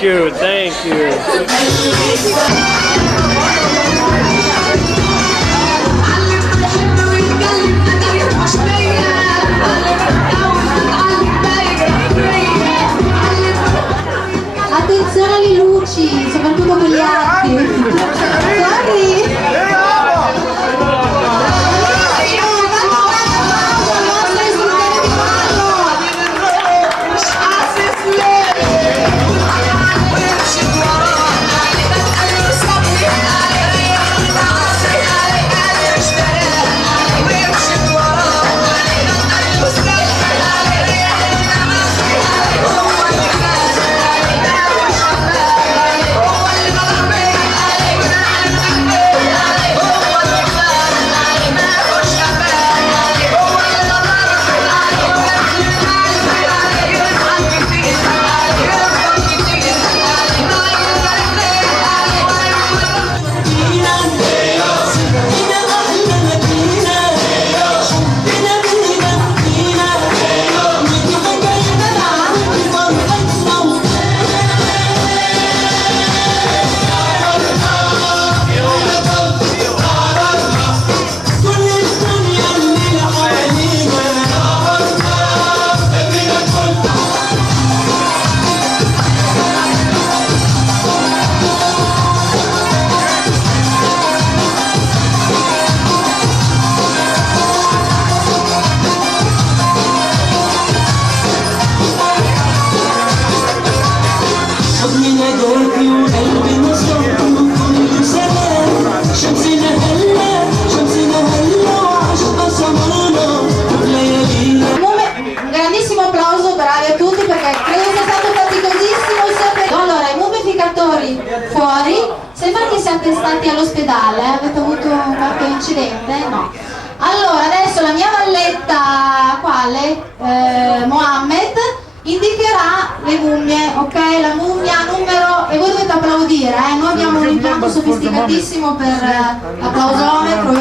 Thank you, thank you. Attenzione alle luci, soprattutto con gli archi. Guardi! Stati all'ospedale, avete avuto qualche incidente? No. Allora, adesso la mia valletta, quale? Mohammed, indicherà le mummie, ok? La mummia numero, e voi dovete applaudire, noi abbiamo un impianto sofisticatissimo per l'applausometro.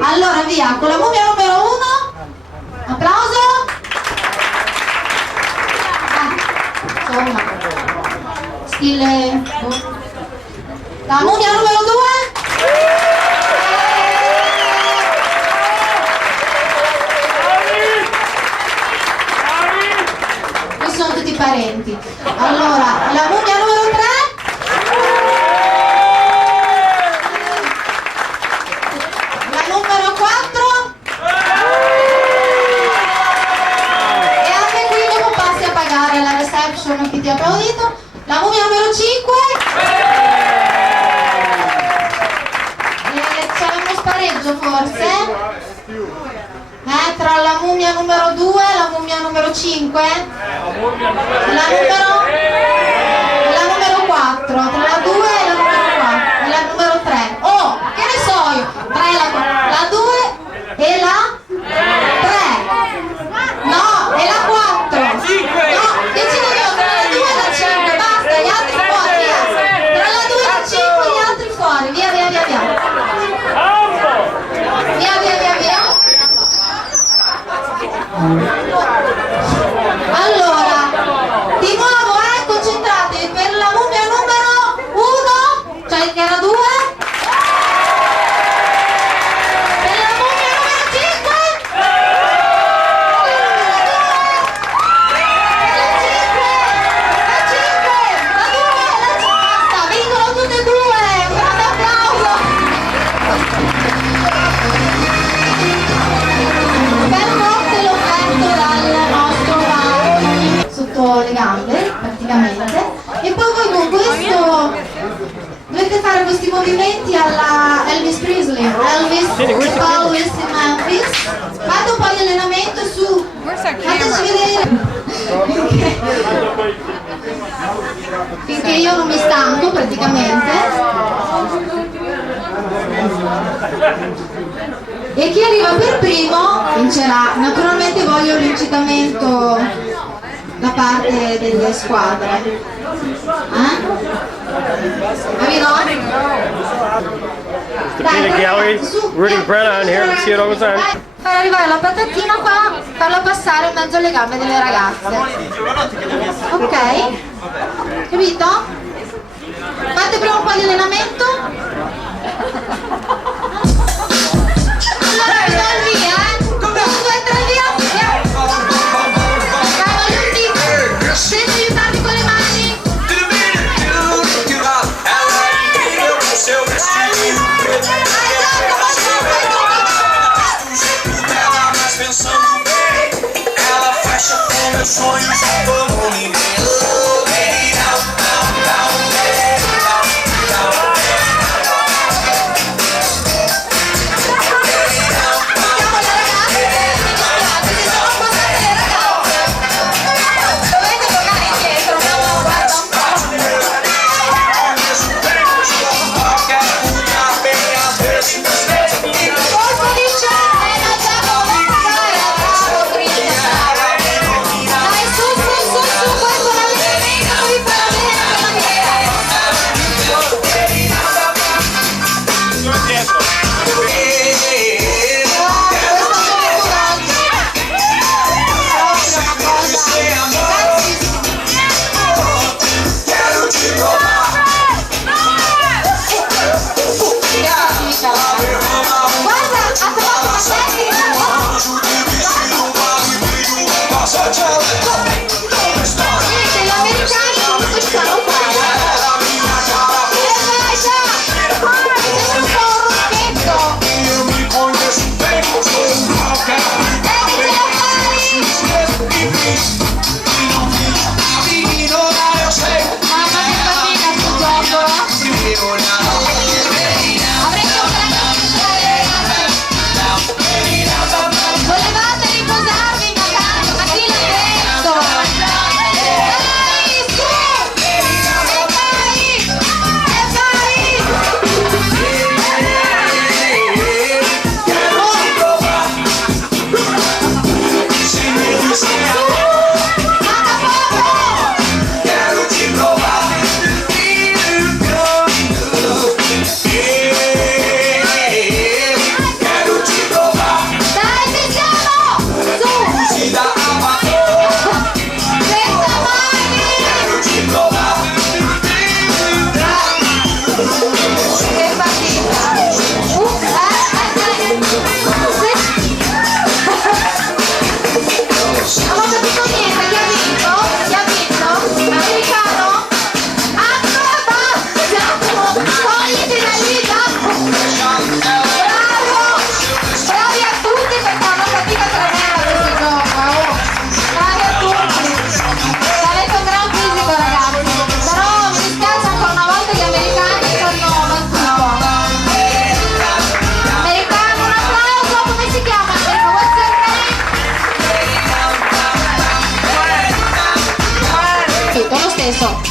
Allora, via, con la mummia numero 1, applauso! Insomma, stile... La mummia numero 2? Questi sono tutti parenti. Allora, la mummia numero 3? La numero 4? E anche qui dopo passi a pagare la reception, chi ti ha applaudito. La mummia numero 5? Forse? Tra la mummia numero 2 e la mummia numero 5? La numero 4, tra la 2 e la numero 4 e la numero 3. Oh, che ne so io? La 2 e la 3. No, e la 4. No, che ci devo? Tra la 2 e la 5, basta, gli altri fuori. Tra la 2 e la 5 gli altri fuori, via via via via. Allora, di nuovo, concentratevi per la mummia numero 1, cioè che era 2, per la mummia numero 5, la 2, basta, vincono tutte e due, un grande applauso. Sotto le gambe praticamente, e poi voi con questo dovete fare questi movimenti alla Elvis Presley, Elvis in Memphis. Fate un po' di allenamento su, fateci vedere finché io non mi stanco praticamente. E chi arriva per primo vincerà. Naturalmente voglio l'incitamento da parte delle squadre. Peter Gallery, rooting Brenna on here, let's see it all the time. Far arrivare la patatina qua, farla passare in mezzo alle gambe delle ragazze. Ok? Capito? Fate prima un po' di allenamento. Allora vi do il via, 1, 2, 3, via. Bravo tutti. Senza aiutarmi con le mani. Seu vestido preto, ela mas pensando bem, ela fecha com meus sonhos como ninguém.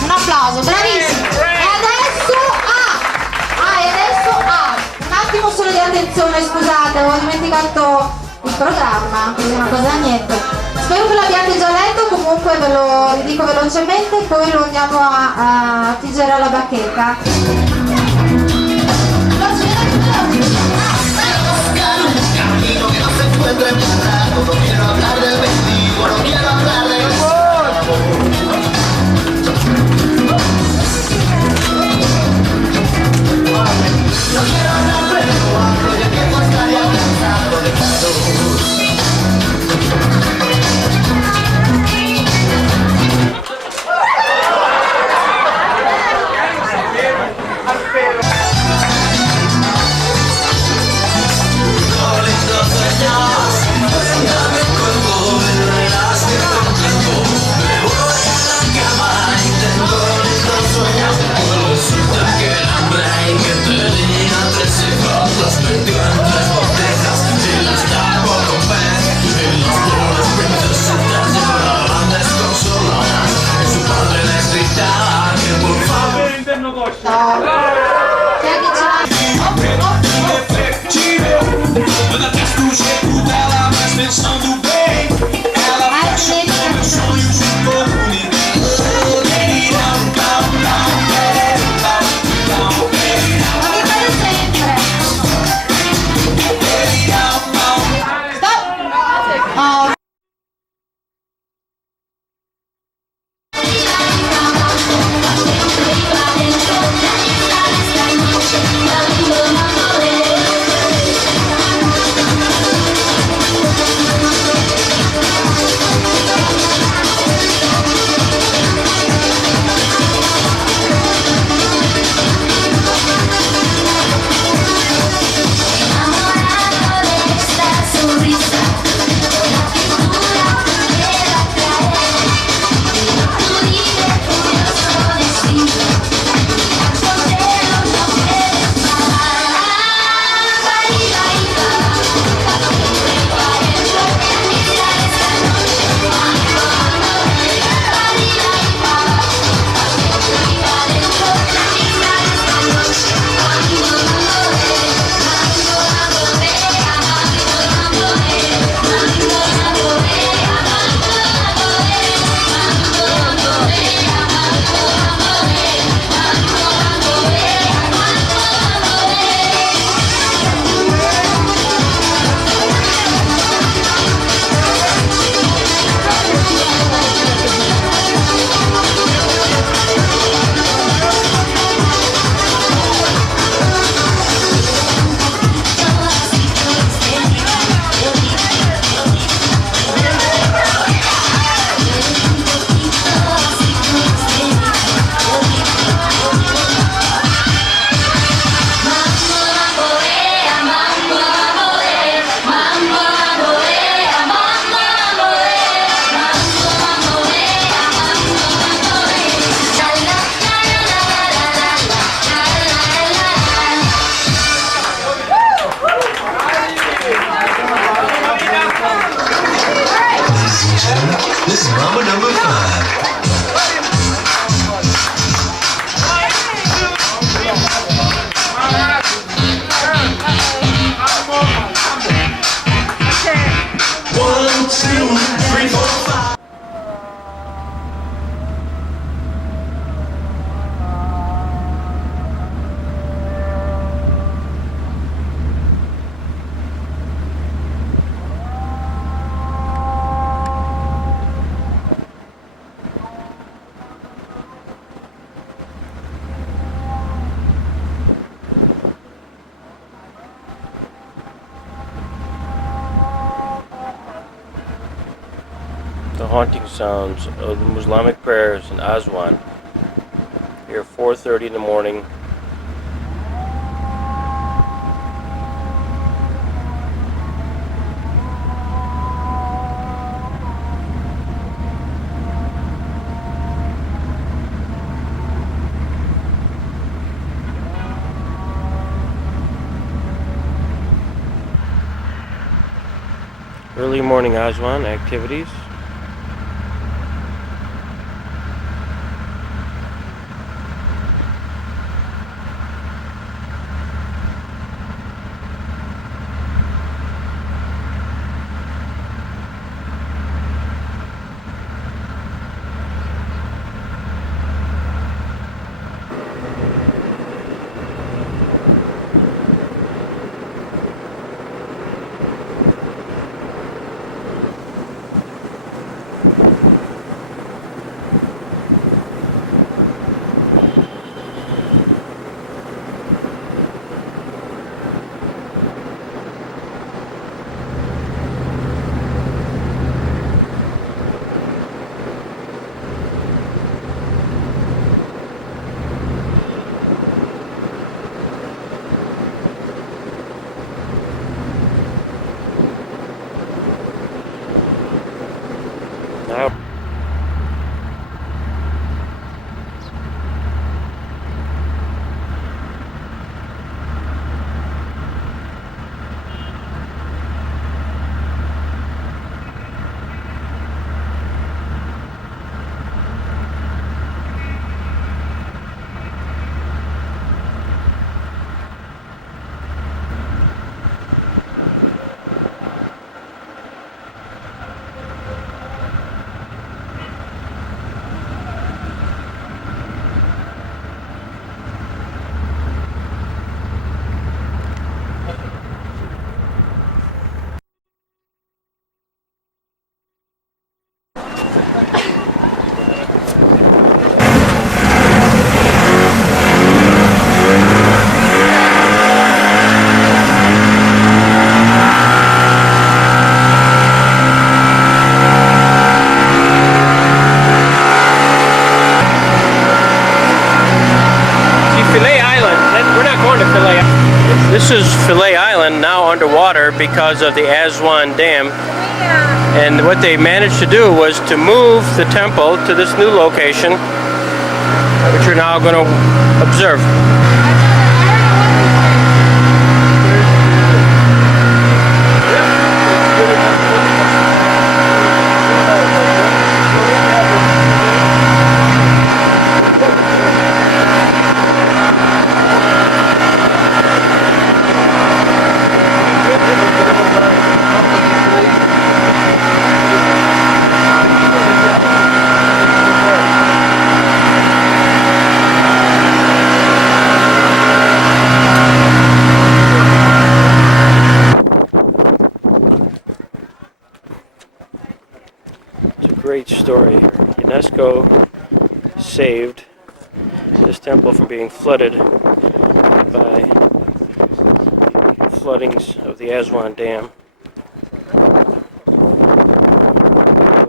Un applauso, bravissimo. E adesso un attimo solo di attenzione, scusate, avevo dimenticato il programma, quindi una cosa niente. Spero che l'abbiate già letto, comunque ve lo dico velocemente, poi lo andiamo a tingere alla bacheca. haunting sounds of the Islamic prayers in Aswan. Here, 4:30 in the morning. Early morning Aswan activities. Philae Island, we're not going to Philae. This is Philae Island, now underwater because of the Aswan Dam. And what they managed to do was to move the temple to this new location, which we're now going to observe. Great story here. UNESCO saved this temple from being flooded by floodings of the Aswan Dam.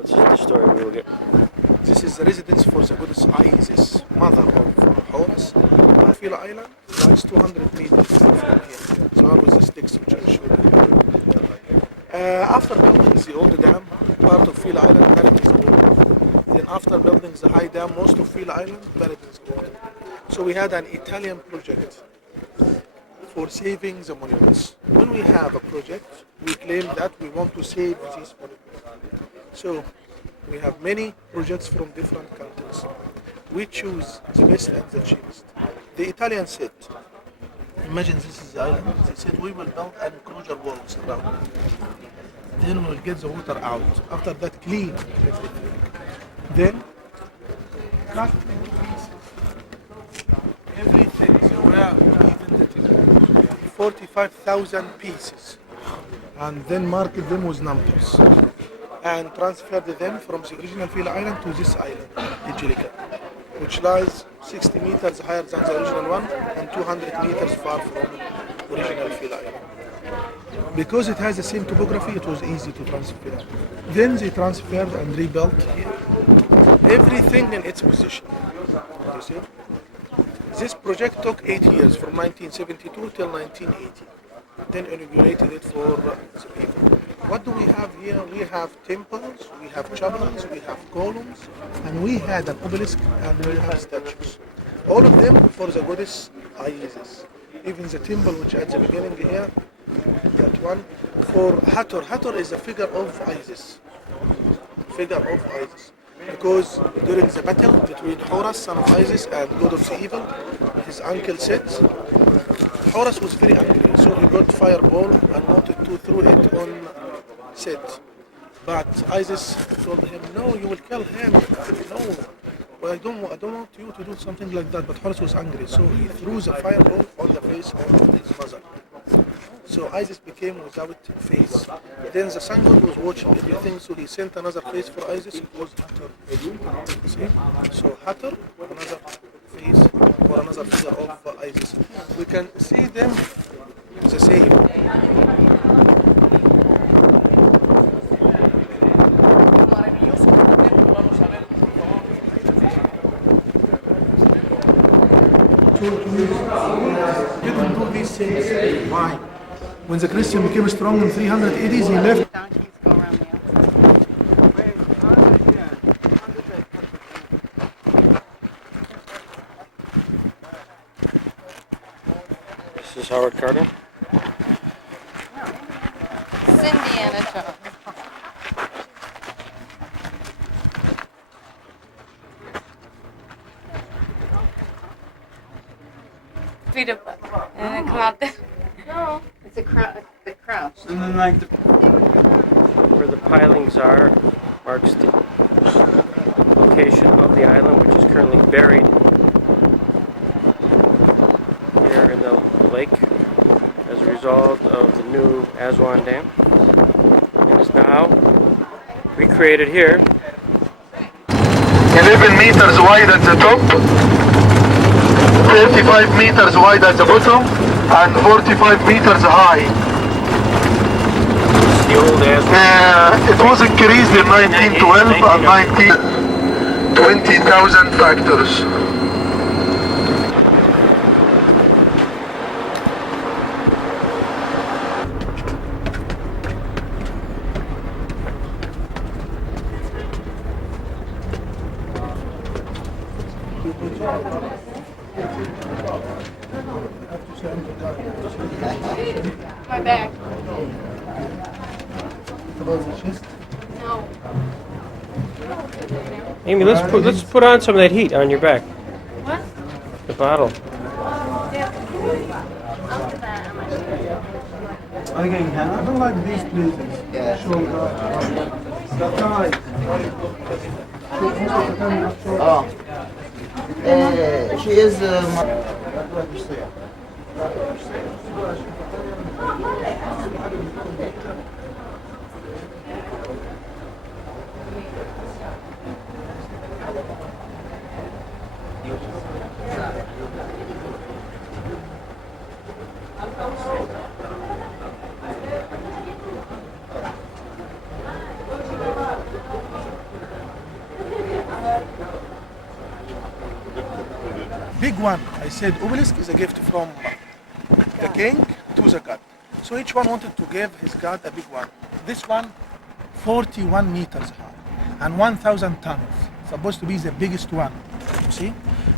This is the story we'll get. This is the residence for the Buddhist Isis mother from homes on Philae Island. It's 200 meters from here. So I was a sticks church. After building the old dam, part of Philae Island, then after building the high dam, most of Philae Island, Paradise Island. So we had an Italian project for saving the monuments. When we have a project, we claim that we want to save these monuments. So we have many projects from different countries. We choose the best and the cheapest. The Italians said, imagine this is the island. They said we will build enclosure walls around. Then we'll get the water out. After that, clean everything. Then cut everything. So we are 45,000 pieces, and then market them with numbers and transferred them from the original Philae Island to this island, Angelica, which lies 60 meters higher than the original one and 200 meters far from original Philae Island. Because it has the same topography, it was easy to transfer. Then they transferred and rebuilt here. Everything in its position. You see? This project took 8 years, from 1972 till 1980. Then inaugurated it for the people. What do we have here? We have temples, we have chapels, we have columns, and we had an obelisk and we have statues. All of them for the goddess Isis. Even the temple which at the beginning here, that one, for Hathor. Hathor is a figure of Isis. Figure of Isis. Because during the battle between Horus, son of Isis, and god of the evil, his uncle Set, Horus was very angry, so he got fireball and wanted to throw it on Set. But Isis told him, no, you will kill him. No, well, I don't want you to do something like that. But Horus was angry, so he threw the fireball on the face of his mother. So Isis became without face. Then the sun god was watching everything, so he sent another face for Isis. It was Hathor. See? So Hathor, another face or another figure of Isis. We can see them the same. Didn't do these things. Why? When the Christian became strong in 380s, he left. This is Howard Carter. Indiana Jones. Feet up and then come out there. No, it's a the crouch. And then like Where the pilings are marks the location of the island, which is currently buried here in the lake as a result of the new Aswan Dam. It is now recreated here. 11 meters wide at the top, 35 meters wide at the bottom, and 45 meters high. The old Aswan. It was increased in 1912 and 20,000 factors. My back. No. Amy, let's put on some of that heat on your back. What? The bottle. I don't like these places. Yeah. she is Big one. I said obelisk is a gift from the king to the god. So each one wanted to give his god a big one. This one, 41 meters high and 1,000 tons. Supposed to be the biggest one. You see?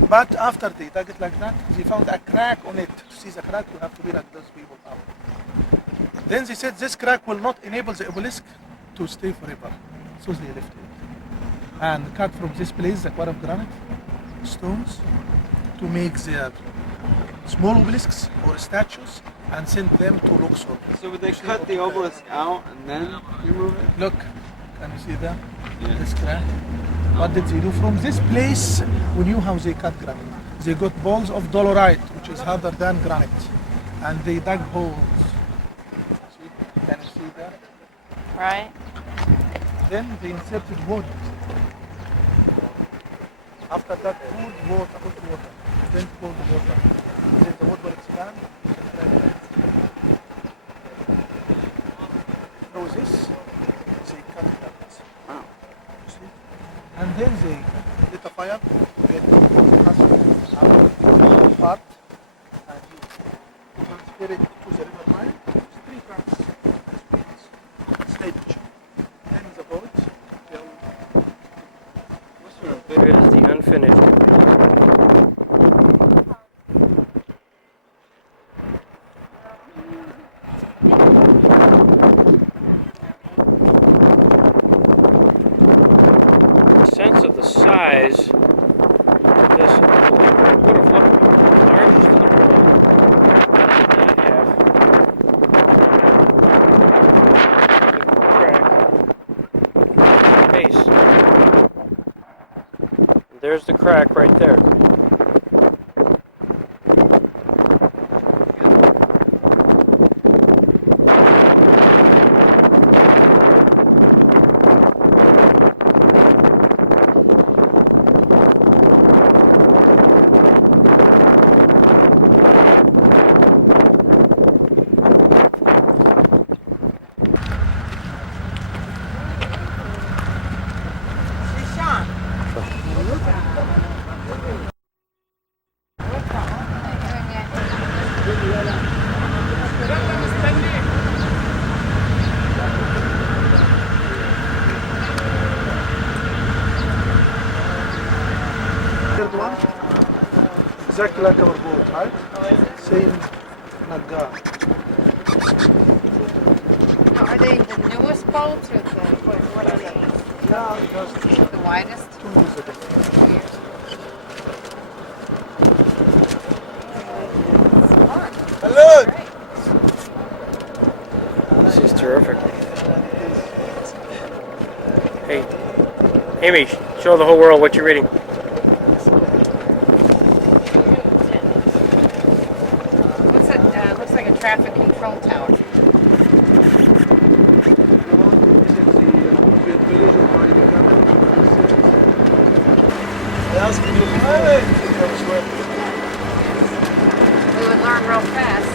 But after they dug it like that, they found a crack on it. To see the crack, you have to be like those people up. Then they said this crack will not enable the obelisk to stay forever. So they left it. And cut from this place the quad of granite, stones, to make their small obelisks or statues and send them to Luxor. so would they cut the obelisk out and then remove it? Look, can you see that? This crack. What did they do? From this place, we knew how they cut granite. They got balls of dolorite, which is harder than granite, and they dug holes. See? Can you see that? Right? Then they inserted wood. After that, cold water, hot water, then cold water. Then the wood will expand. exactly like our boat, right? Same Nagar. Now, are they the newest boats or what are they? Yeah, just The widest? 2 years ago. 2 years? Look! This is terrific. Hey, Amy, show the whole world what you're reading. What's it? Looks like a traffic control tower. We would learn real fast.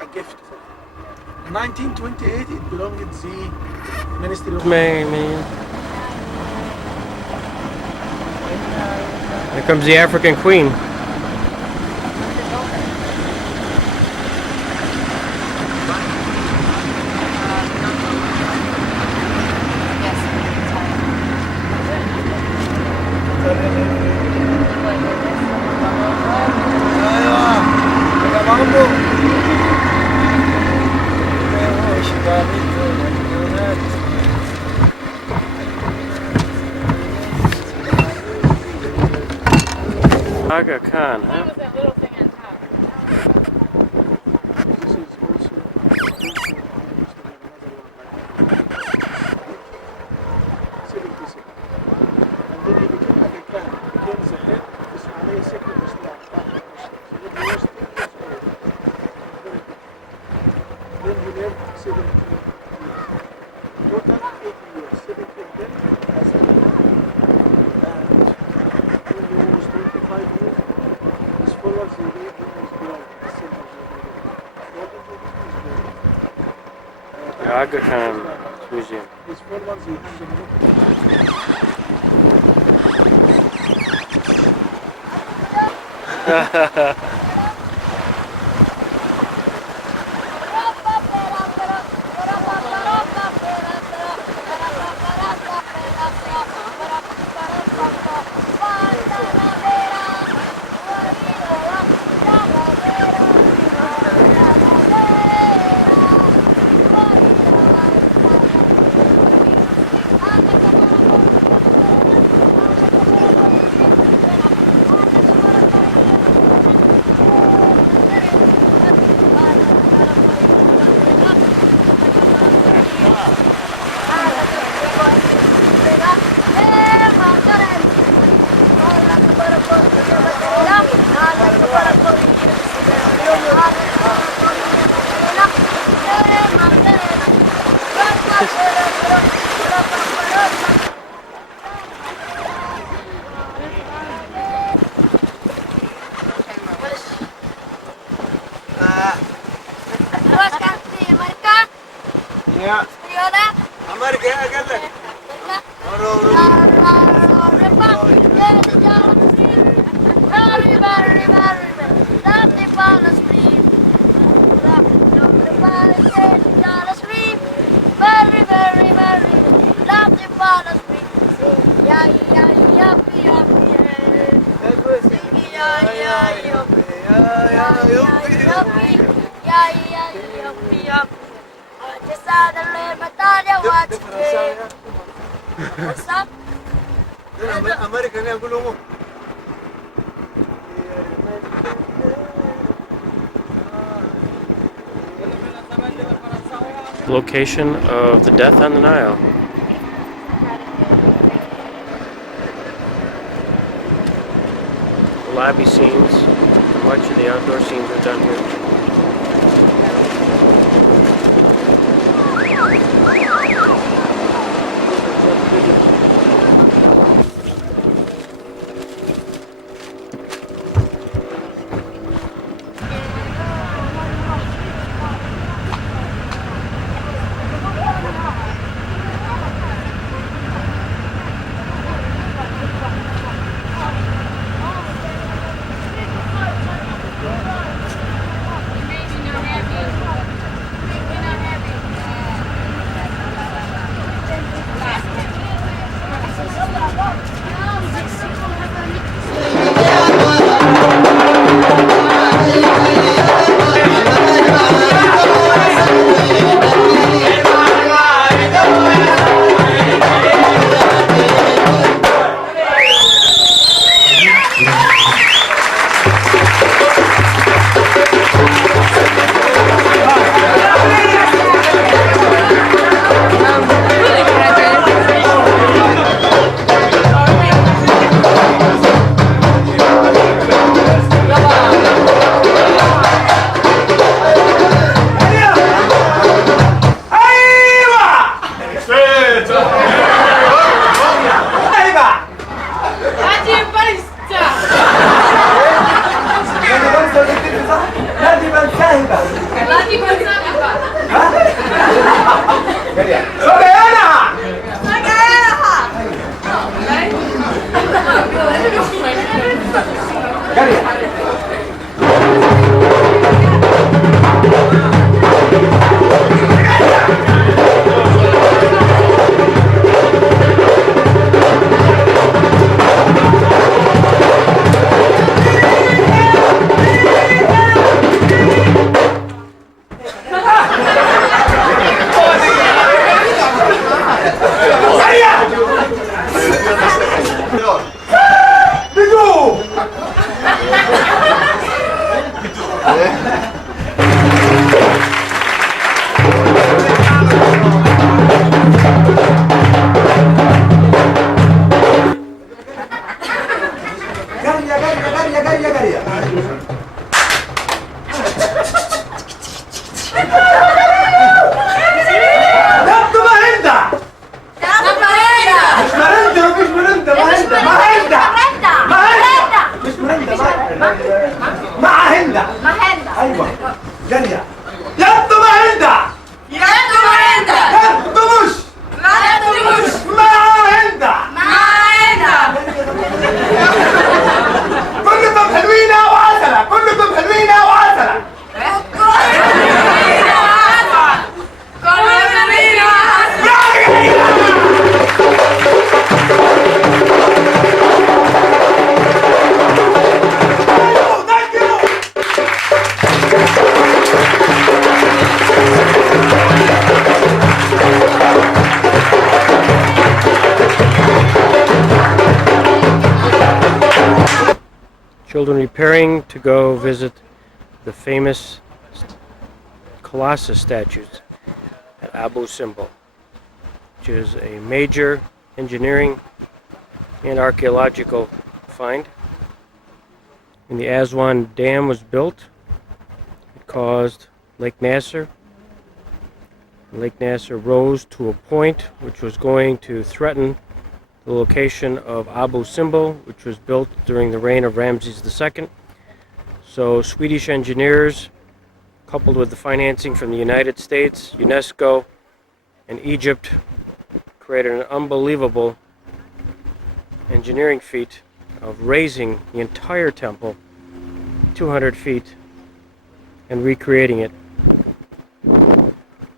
A gift. In 1928, it belonged to the Ministry of Maybe. Here comes the African Queen. Yes. Aga Khan, huh? Aga Khan Museum. Location of the Death on the Nile. Lobby scenes. Much of the outdoor scenes are done here. Children preparing to go visit the famous Colossus statues at Abul Simbel, which is a major engineering and archaeological find. When the Aswan Dam was built, it caused Lake Nasser. Lake Nasser rose to a point which was going to threaten the location of Abul Simbel, which was built during the reign of Ramses II. So Swedish engineers, coupled with the financing from the United States, UNESCO, and Egypt, created an unbelievable engineering feat of raising the entire temple 200 feet and recreating it.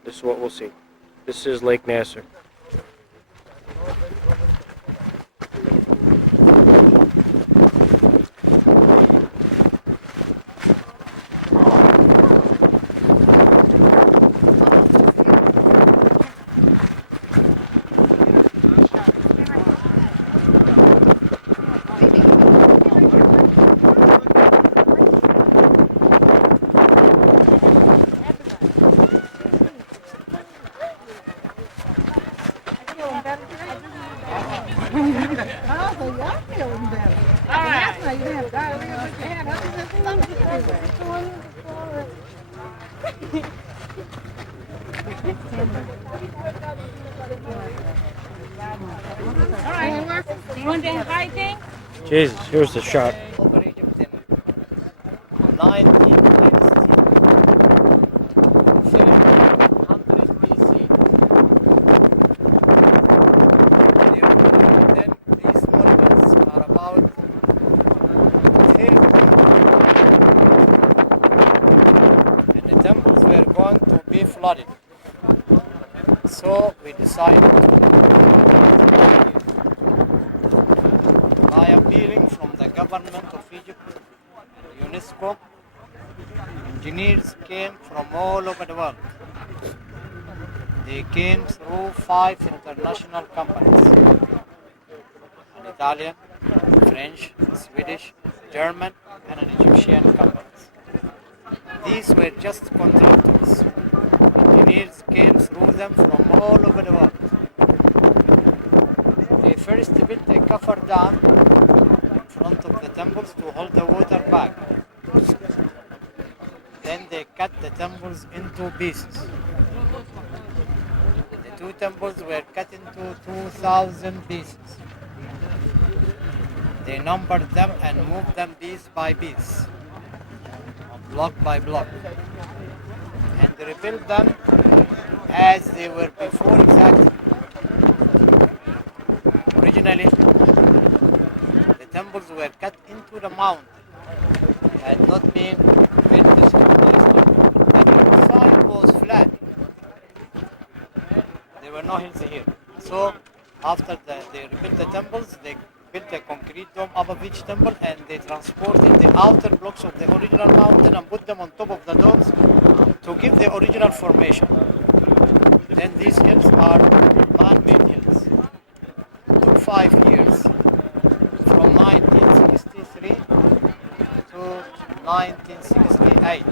This is what we'll see. This is Lake Nasser. Jesus, here's the shot. So we decided by appealing from the government of Egypt, UNESCO, engineers came from all over the world. They came through 5 international companies: an Italian, French, Swedish, German, and an Egyptian companies. These were just contractors. Engineers came through them from all over the world. They first built a coffer dam in front of the temples to hold the water back. Then they cut the temples into pieces. The 2 temples were cut into 2,000 pieces. They numbered them and moved them piece by piece, block by block, and rebuilt them as they were before exactly. Originally, the temples were cut into the mountain, had not been built as the soil was flat. There were no hills here. So after they rebuilt the temples, they built a concrete dome above each temple, and they transported the outer blocks of the original mountain and put them on top of the domes to give the original formation. Then these hills are man-made hills. It took 5 years, from 1963 to 1968.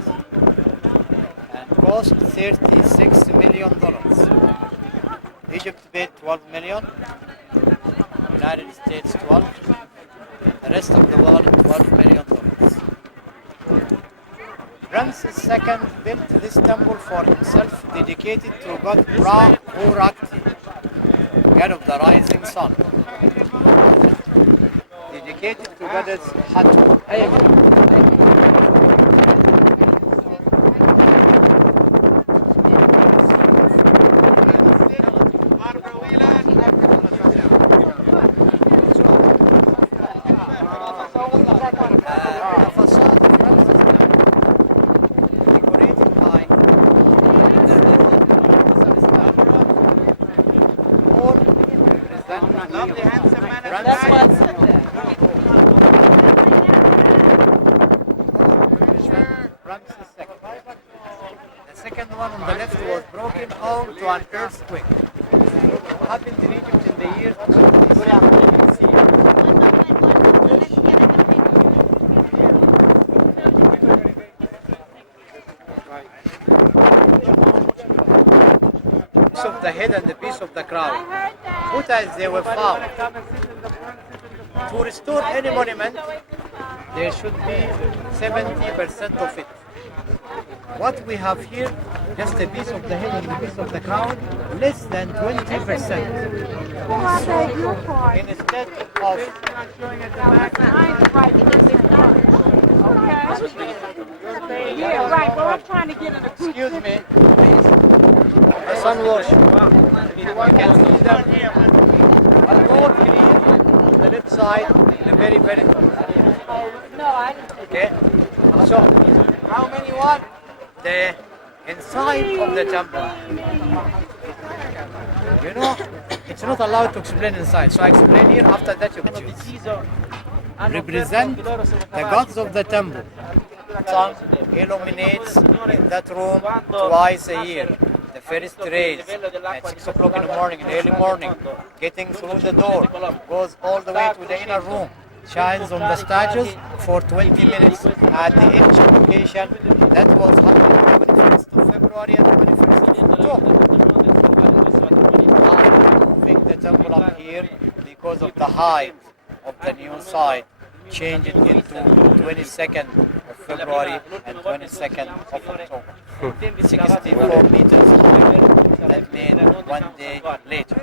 12 million. United States 12. The rest of the world 12 million tourists. Ramses II built this temple for himself, dedicated to God Ra-Ur-Rakti, god of the rising sun. Dedicated to goddess Hathor. They were found. To restore any monument, there should be 70% of it. What we have here, just a piece of the head and a piece of the crown, less than 20%. Instead of excuse me, the sun wash. The temple. You know, it's not allowed to explain inside, so I explain here. After that, you choose. Represent the gods of the temple. Sun illuminates in that room twice a year. The first rays at 6 o'clock in the morning, in the early morning, getting through the door, goes all the way to the inner room, shines on the statues for 20 minutes at the each location. That was on the 1st of February and 21st of October. Moving the temple up here because of the height of the new site, change it into 22nd of February and 22nd of October. 64 meters higher than made 1 day later.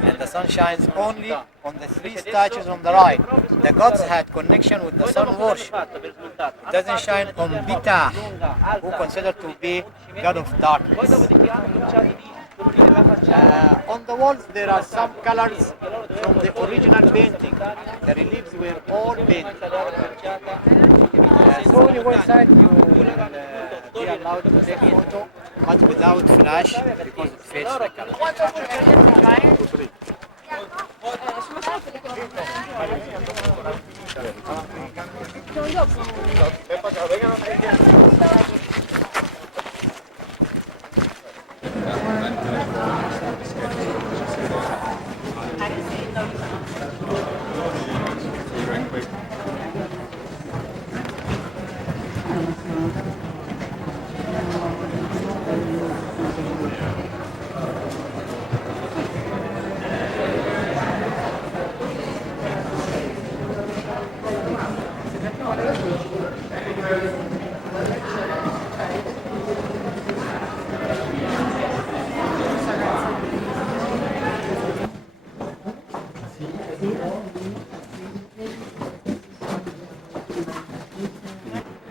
And the sun shines only on the 3 statues on the right. The gods had connection with the sun worship. It doesn't shine on Bitah, who considered to be god of darkness. On the walls there are some colors from the original painting. The reliefs were all painted. So on the website you will be allowed to take photo, but without flash because it fades the color.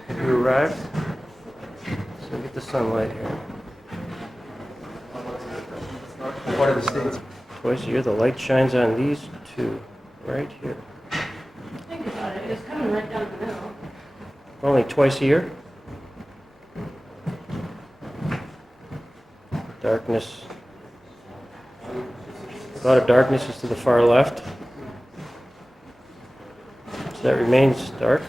You arrived, so get the sunlight here. What are the states? Twice a year, the light shines on these two, right here. Think about it, it's coming right down the middle. Only twice a year? Darkness. A lot of darkness is to the far left. So that remains dark.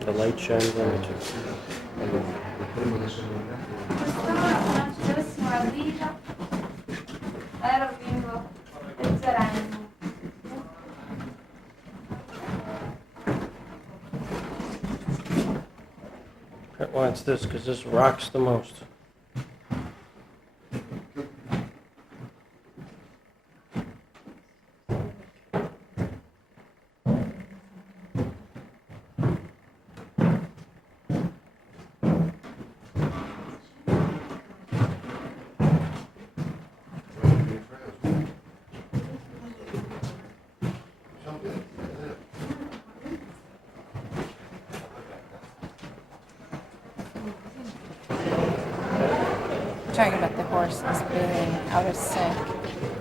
The light shines on it too. wants this because this rocks the most. Talking about the horses being out of sync,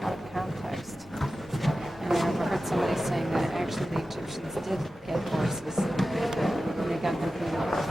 out of context. And I overheard somebody saying that actually the Egyptians did get horses. They got them from the other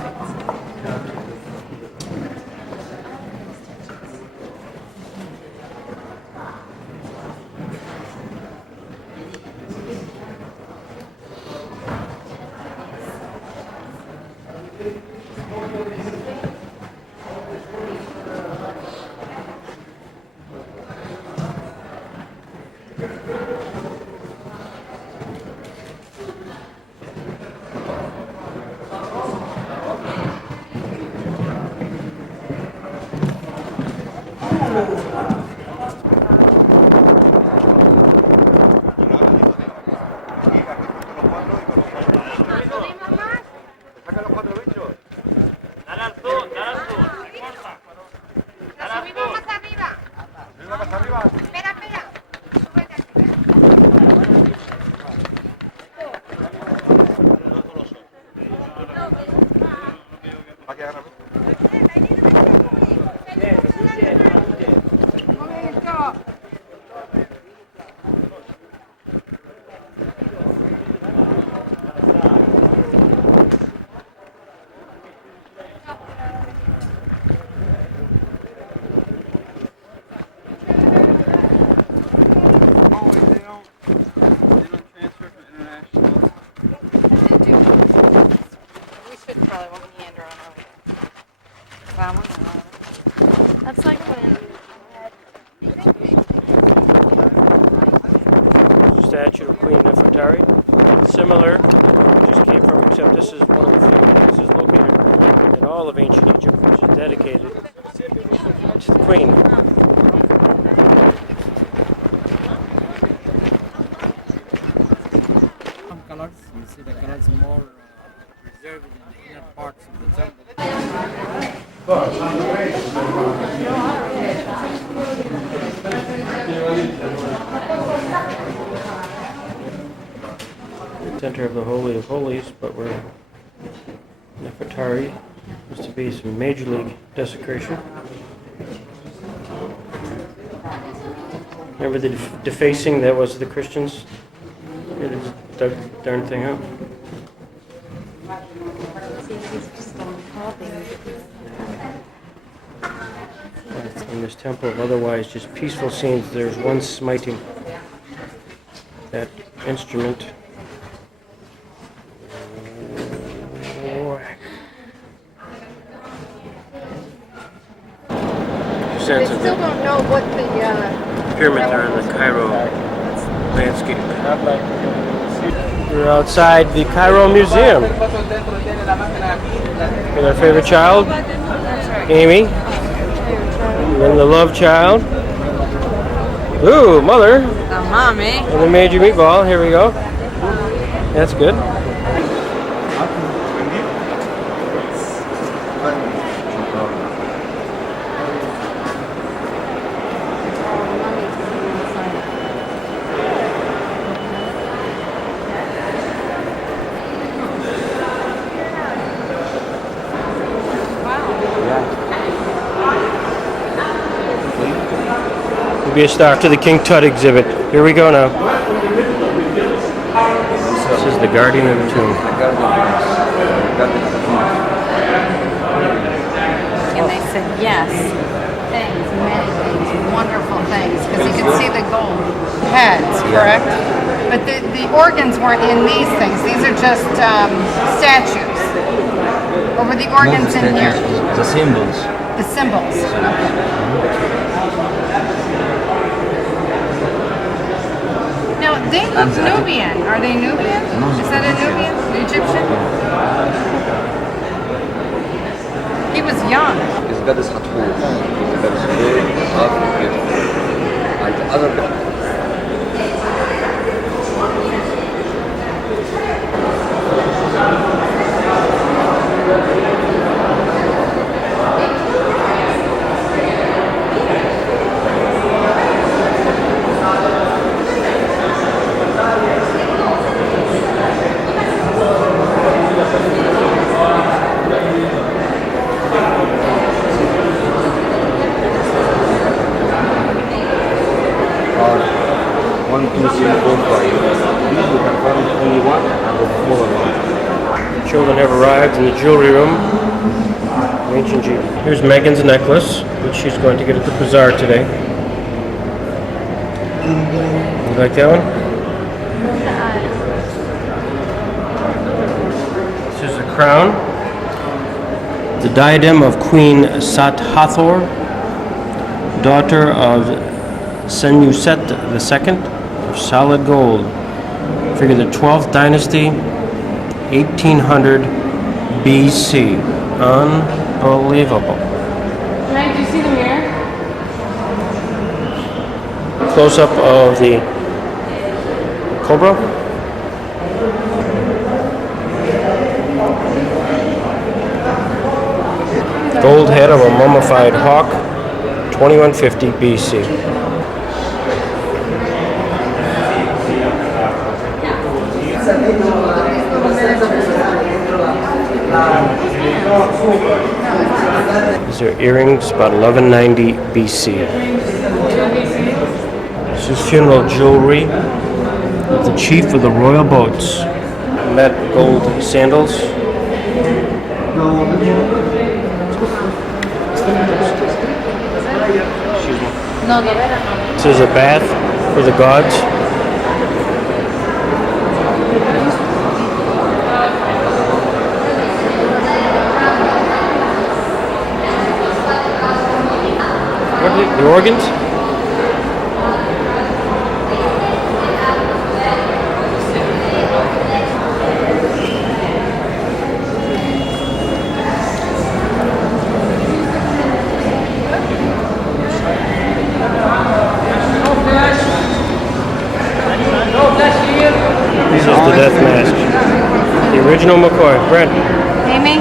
Center of the Holy of Holies, but we're Nefertari. Used to be some major league desecration. Remember the defacing that was the Christians? It dug the darn thing out. In this temple of otherwise just peaceful scenes, there's one smiting that instrument. They still don't know what the pyramids are in the Cairo landscape. We're outside the Cairo Museum with our favorite child, Amy, and the love child. Ooh, mother. The mommy. And we made you meatball. Here we go. That's good. Be a star to the King Tut exhibit. Here we go now. This is the guardian of the tomb. And they said yes. Things, many things, wonderful things, because you could see the gold heads, correct? But the organs weren't in these things. These are just statues. Or were the organs in here? The symbols. The symbols. Okay. Now, they look Nubian. Are they Nubian? Is that a Nubian? Egyptian? he was young. His bed is at home. His bed is very beautiful. And other children have arrived in the jewelry room. Ancient Egypt. Here's Megan's necklace, which she's going to get at the bazaar today. You like that one? This is a crown. The diadem of Queen Sat-Hathor, daughter of Senusret II, of solid gold. Figure the 12th dynasty, 1800 BC. Unbelievable. Meg, do you see the mirror? Close up of the cobra. Gold head of a mummified hawk, 2150 BC. These are earrings, about 1190 BC. This is funeral jewelry of the chief of the royal boats. Met gold sandals. Excuse me. This is a bath for the gods. What are the organs? This is the death mask. The original McCoy. Brent. Amy?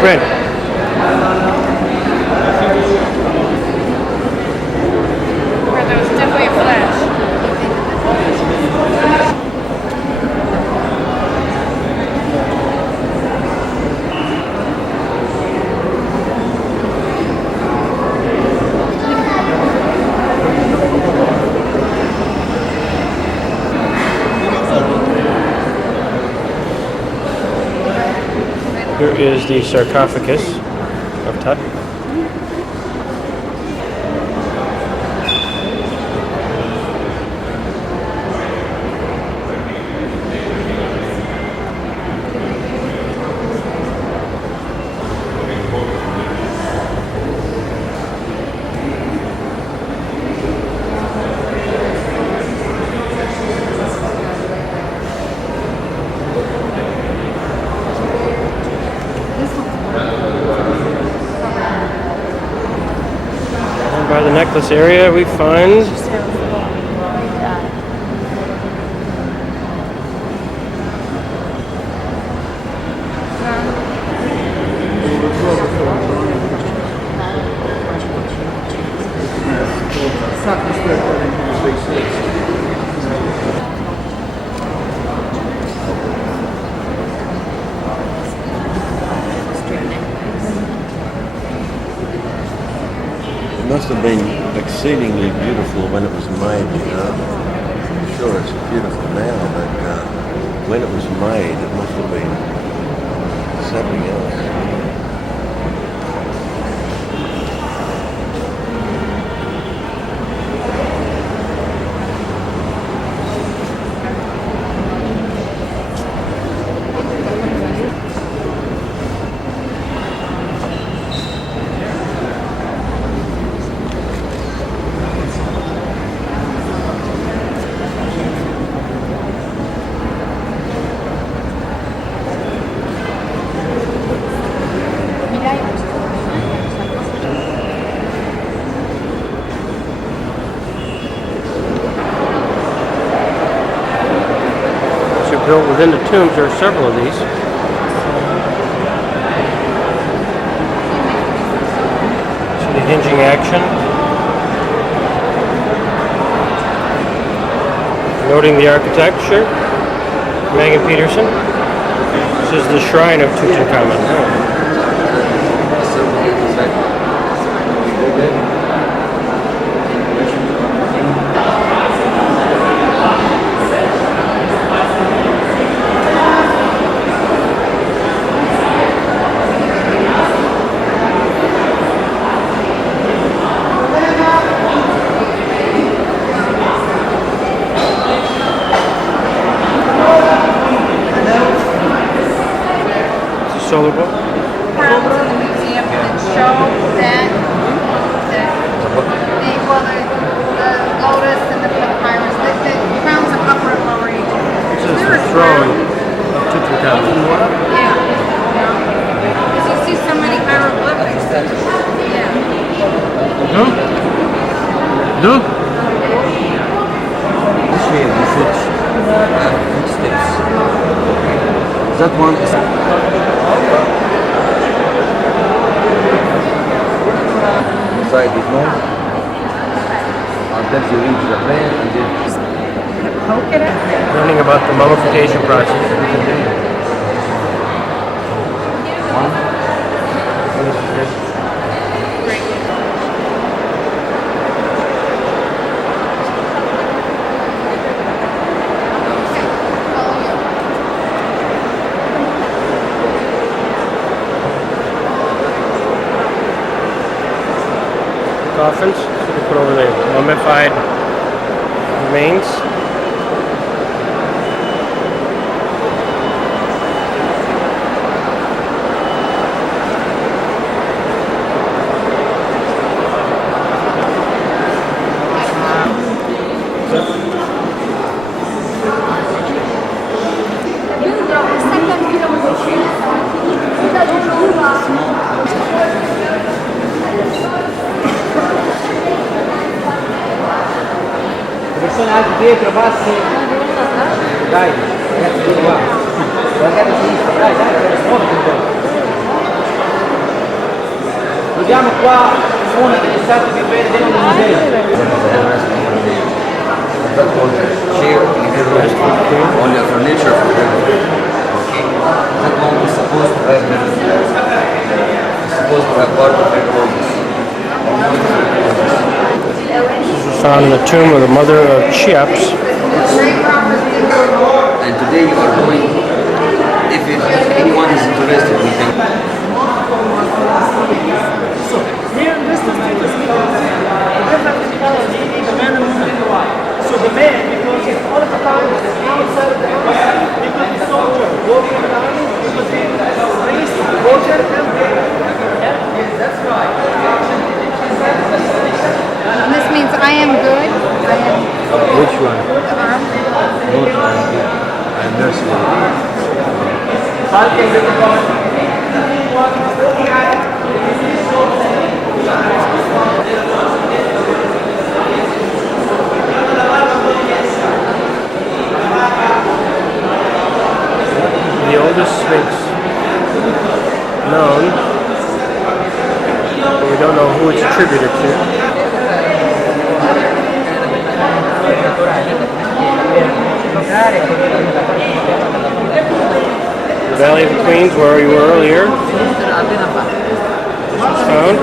Brent. There was definitely a flash. Here is the sarcophagus of Tut. By the necklace area, we find exceedingly beautiful when it was made, you know. I'm sure it's beautiful now, but when it was made, it must have been something else. Built within the tombs. There are several of these. See the hinging action. Noting the architecture, Megan Peterson. This is the shrine of Tutankhamun. Solar boat? The museum can show that the lotus and the papyrus, the crowns of Upper and Lower Egypt. This is the throne of Tutankhamun. Yeah. Because you see so many hieroglyphics. Yeah. No? No? That one is inside is known until you reach the plane and then Learning about the mummification process. Coffins, we put over the mummified remains. Dietro, passi. Dai, qua. Guardate sinistra, dai, rispondi. Vediamo qua una delle statue più belle del museo. That was chair in the room, only furniture for the room. Okay. That one is supposed to have part of the room. Found in the tomb of the mother of Cheops. And today you are going, if anyone is interested, we can. So the man, because all the time the that's right. This means I am good. which one? Both one. And this The oldest sphinx known, but we don't know who it's attributed to. The Valley of the Queens, where we were earlier, is found.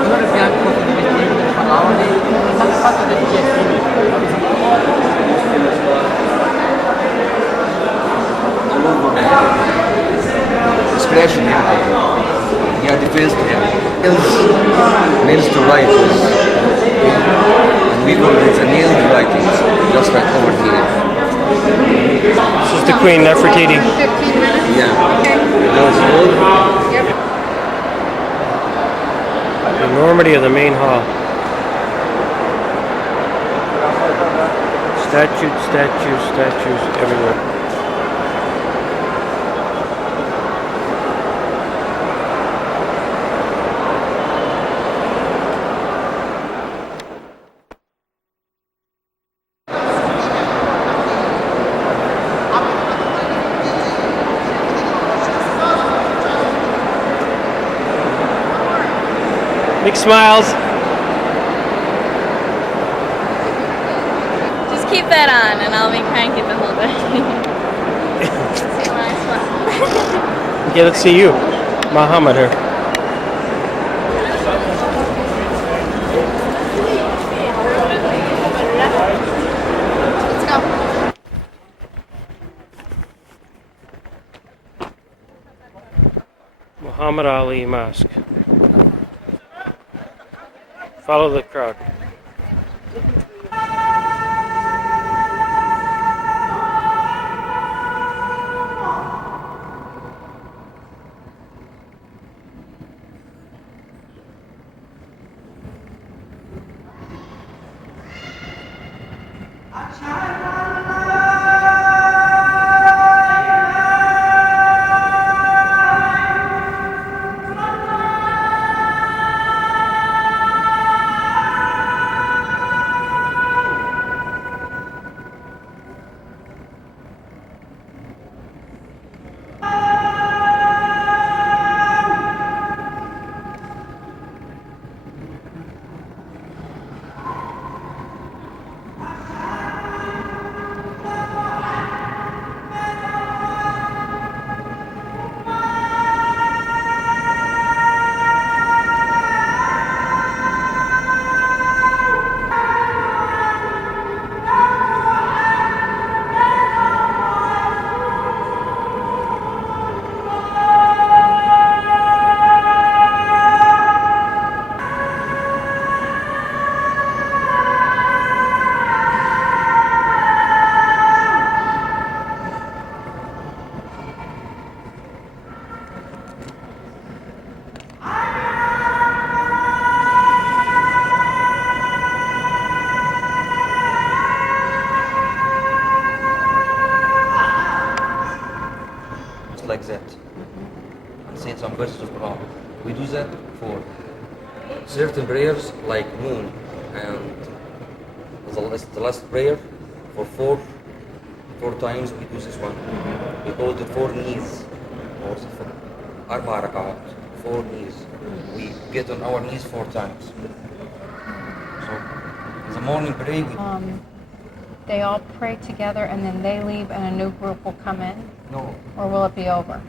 Expression, yeah, defense to him. Nails to writings. And we call it a nail to writings, just like over here. This is the Queen Nefertiti. Yeah. Now it's old. The enormity of the main hall. Statues everywhere. Big smiles. Just keep that on and I'll be cranky the whole day. See when I smile. Yeah, let's see you. Muhammad here. Let's go. Muhammad Ali Mosque. Follow the crowd. Like that, and saying some verses of Quran. We do that for certain prayers, like Moon, and the last prayer for four times we do this one. We call it 4 knees, or 4 rak'at, 4 knees. We get on our knees 4 times. So in the morning prayer, They all pray together and then they leave and a new group will come in? No. Or will it be over?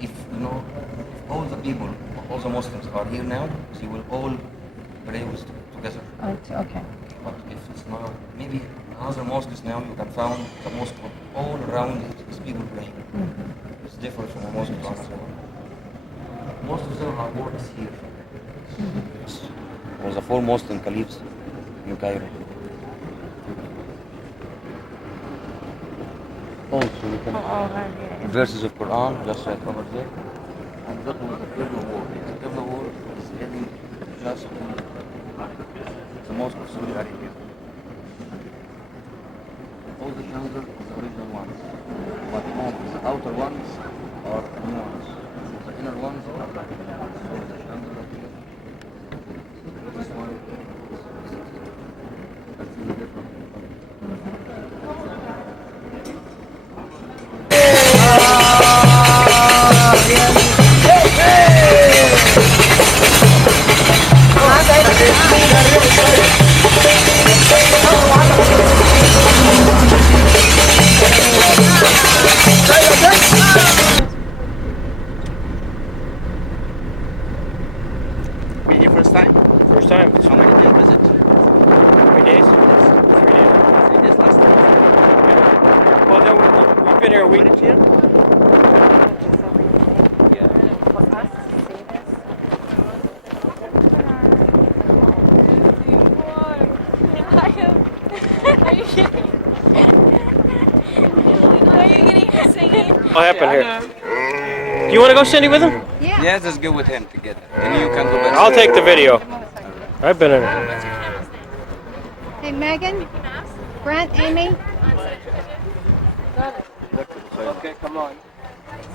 If all the people, all the Muslims are here now, so you will all pray together. Okay. But if it's now, maybe other mosques now, you can find the mosque all around it is people praying. Mm-hmm. It's different from a mosque to Aswan. Most of them are works here. There was the 4 Muslim caliphs in Cairo. Also, you can verses of Quran just right over there. And that was the Qibla wall. The Qibla wall is heading just to the mosque of Saudi Arabia. All the shelter is the original ones, but all the outer ones are new ones. The inner ones are the shelter. This one is different. What'll happen here? Do you want to go, Cindy, with him? Yes, let's go with him together. And you can go back. I'll take the video. I've been in it. Hey, Megan, Brent, Amy. Okay, come on.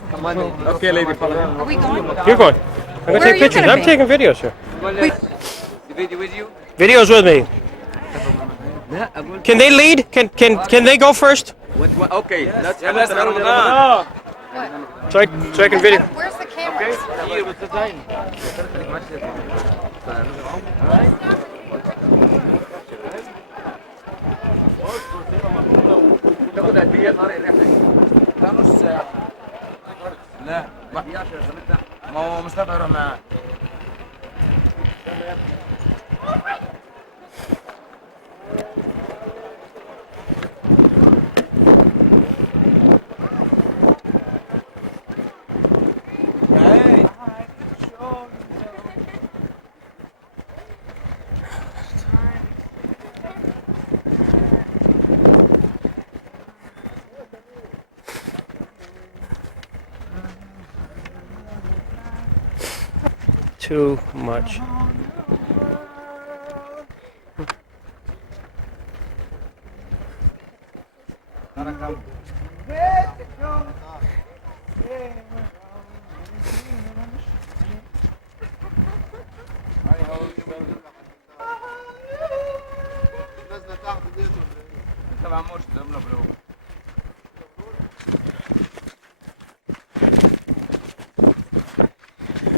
Come on. Okay, lady, follow him. Are we going? You're going. I'm going to take pictures. I'm taking videos here. The video with you? Videos with me. Can they lead? Can they go first? Okay, let's Ramadan. So I can video. Where's the camera? ما هو مصطفى يروح معاه. Too much.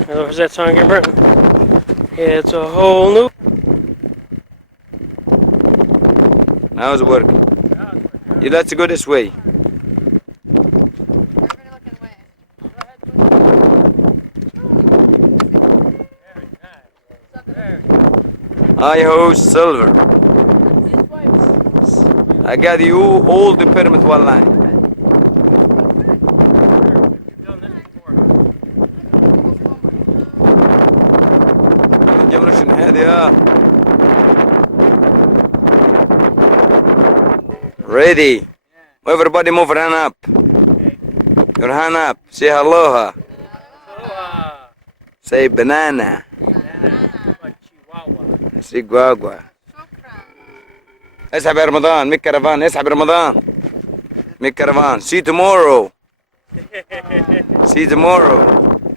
What was that song you heard? It's a whole new. How's it working? Yeah, let's go this way. I host Silver. I got you all the pyramid one line. Ready? Everybody move your hand up. Your hand up. Say aloha. Say banana. Say guagua. اسحب يا رمضان. ميك كرفان. اسحب يا رمضان. ميك كرفان. See you tomorrow. See you tomorrow.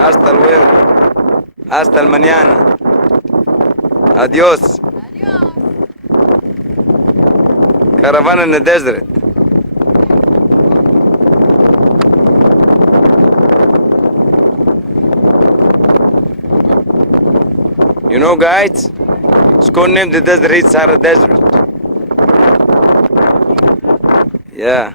Hasta luego. Hasta el mañana. Adios. Caravan in the desert. You know, guys, it's called name the desert. It's Sahara Desert. Yeah.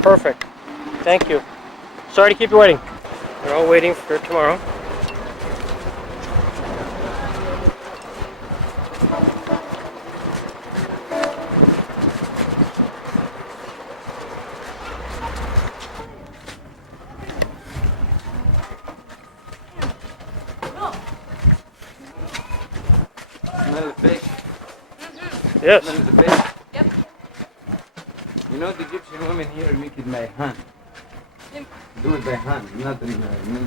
Perfect. Thank you. Sorry to keep you waiting. We're all waiting for tomorrow. Smell the fish. Yes. Smell the fish. You know the Egyptian women here make it by hand. Do it by hand, not in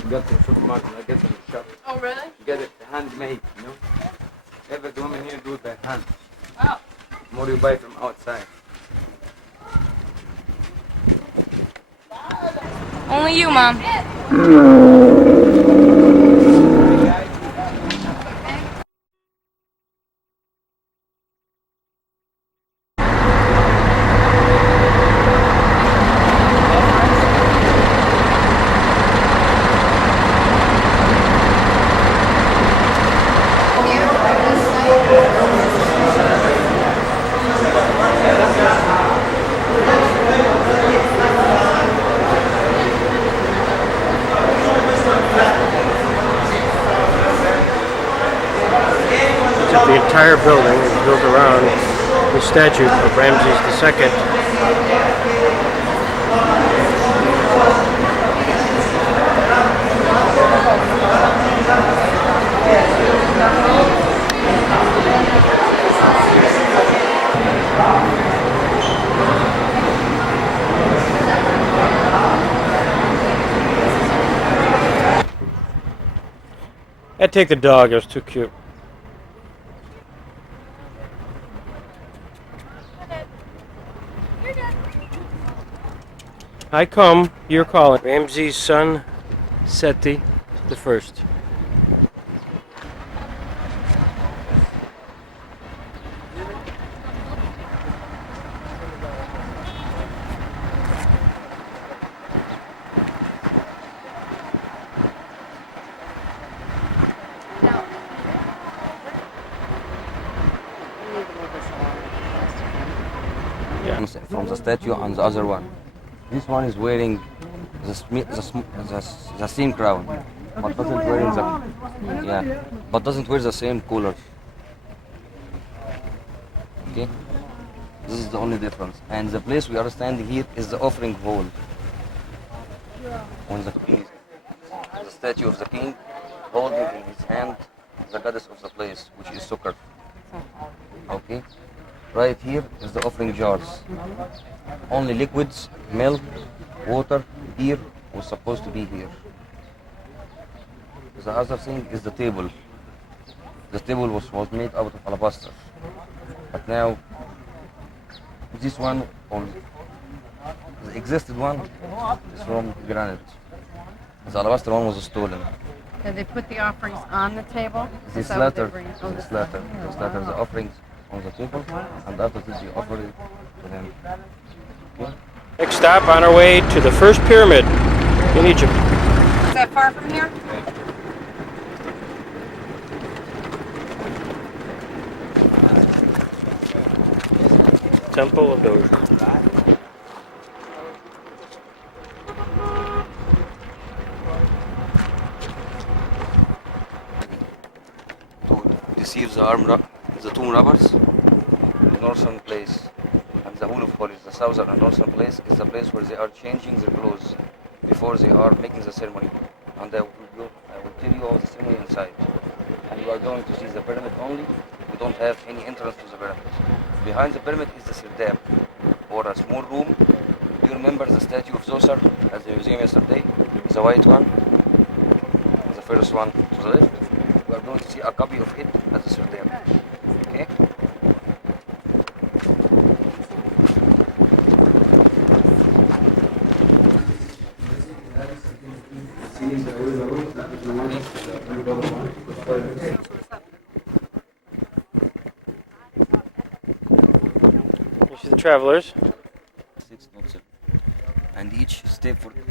got the supermarket, I guess in the shop. Oh, really? Get it handmade, you know? Every woman here do it by hand. Oh. More you buy from outside. Only you, Mom. that the entire building is built around the statue of Ramses II. I'd take the dog, it was too cute. I come, you're calling. Ramses' son, Seti the First. From the statue and the other one. This one is wearing the same crown, but doesn't wear the same color. Okay, this is the only difference. And the place we are standing here is the offering hall. When the king, the statue of the king, holding in his hand the goddess of the place, which is Sakkara. Okay. Right here is the offering jars. Only liquids, milk, water, beer was supposed to be here. The other thing is the table. The table was made out of alabaster. But now, this one, or the existed one, is from granite. The alabaster one was stolen. Did they put the offerings on the table? This latter, the offerings on the table, and after this you offer it to them. Okay? Next stop on our way to the first pyramid in Egypt. Is that far from here? Temple of Doja. Deceives the tomb robbers. Northern place, and the Hall of Holies, the southern and northern place, is the place where they are changing their clothes before they are making the ceremony. And I will tell you all the ceremony inside. And you are going to see the pyramid only. We don't have any entrance to the pyramid. Behind the pyramid is the Sirdab, or a small room. Do you remember the statue of Zoser at the museum yesterday? The white one, the first one to the left. We are going to see a copy of it at the Sirdab. Okay? Here's the travelers. And each step from this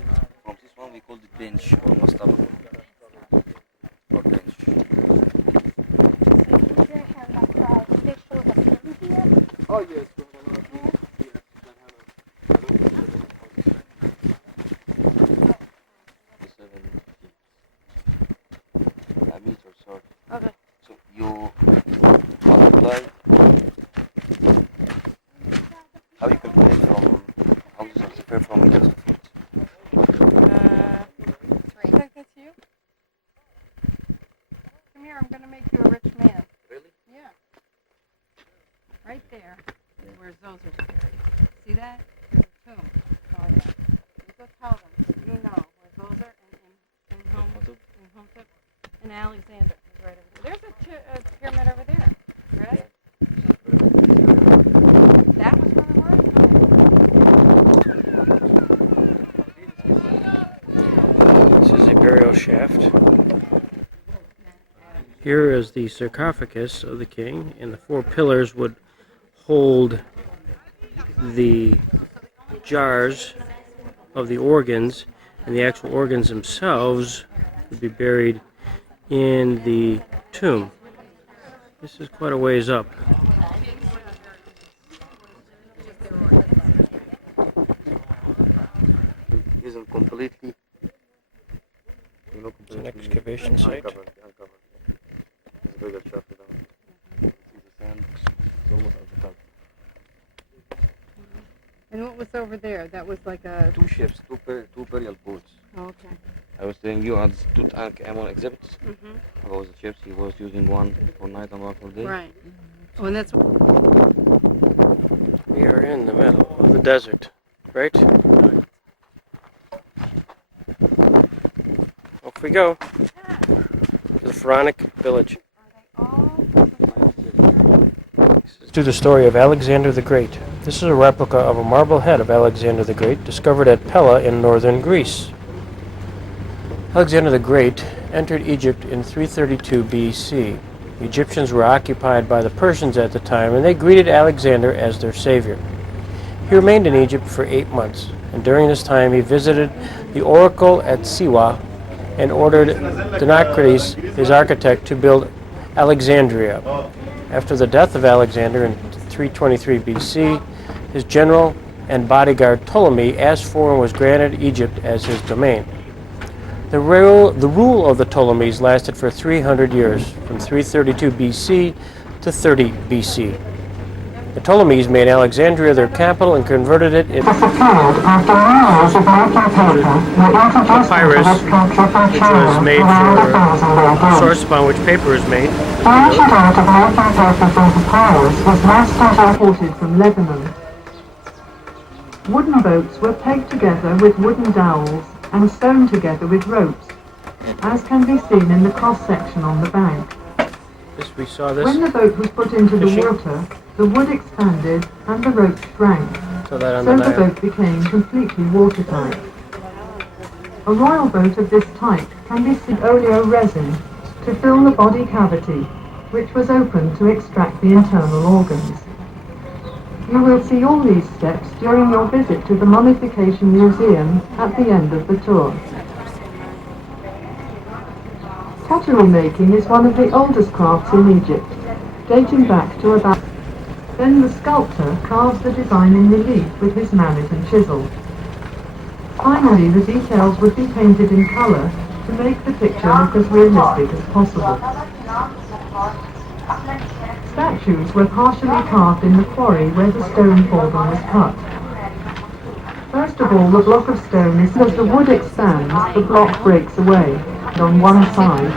one we call it bench. Mustafa. Or bench. So you apply. How you calculate from how you prepare from meters of feet? Right, like that's you? Come here, I'm going to make you a rich man. Really? Yeah. Right there. Where's those? See that? Two. Go tell them. You know where those are in Hometown, in Alexandria. Right over there. There's a pyramid over there. Right? That was one of This is a burial shaft. Here is the sarcophagus of the king, and the four pillars would hold the jars of the organs, and the actual organs themselves would be buried in the tomb. This is quite a ways up. Isn't completely. It's an excavation site. was over there? That was like a... Two ships, two burial boats. Oh, okay. I was telling you on Tutankhamun exhibits. Mm-hmm. Was the ships, he was using one for night and one for day. Right. Oh, and that's... We are in the middle of the desert, right? Off we go to the Pharonic village. This is to the story of Alexander the Great. This is a replica of a marble head of Alexander the Great discovered at Pella in northern Greece. Alexander the Great entered Egypt in 332 BC. The Egyptians were occupied by the Persians at the time, and they greeted Alexander as their savior. He remained in Egypt for 8 months, and during this time he visited the oracle at Siwa and ordered Dinocrates, his architect, to build Alexandria. After the death of Alexander in 323 BC, his general and bodyguard Ptolemy asked for and was granted Egypt as his domain. The rule of the Ptolemies lasted for 300 years, from 332 BC to 30 BC. The Ptolemies made Alexandria their capital and converted it into papyrus, which was made for a source upon which paper is made. The ancient art of making papers into papyrus was mastered imported from Lebanon. Wooden boats were pegged together with wooden dowels and sewn together with ropes, as can be seen in the cross-section on the bank. We saw this. When the boat was put into the water, the wood expanded and the rope shrank, so the boat became completely watertight. A royal boat of this type can be seen oleo resin to fill the body cavity, which was opened to extract the internal organs. You will see all these steps during your visit to the Mummification Museum at the end of the tour. Pottery making is one of the oldest crafts in Egypt, dating back to about... Then the sculptor carves the design in relief with his mallet and chisel. Finally, the details would be painted in colour to make the picture look as realistic as possible. Statues were partially carved in the quarry where the stone for them was cut. First of all, the block of stone is as the wood expands, the block breaks away on one side,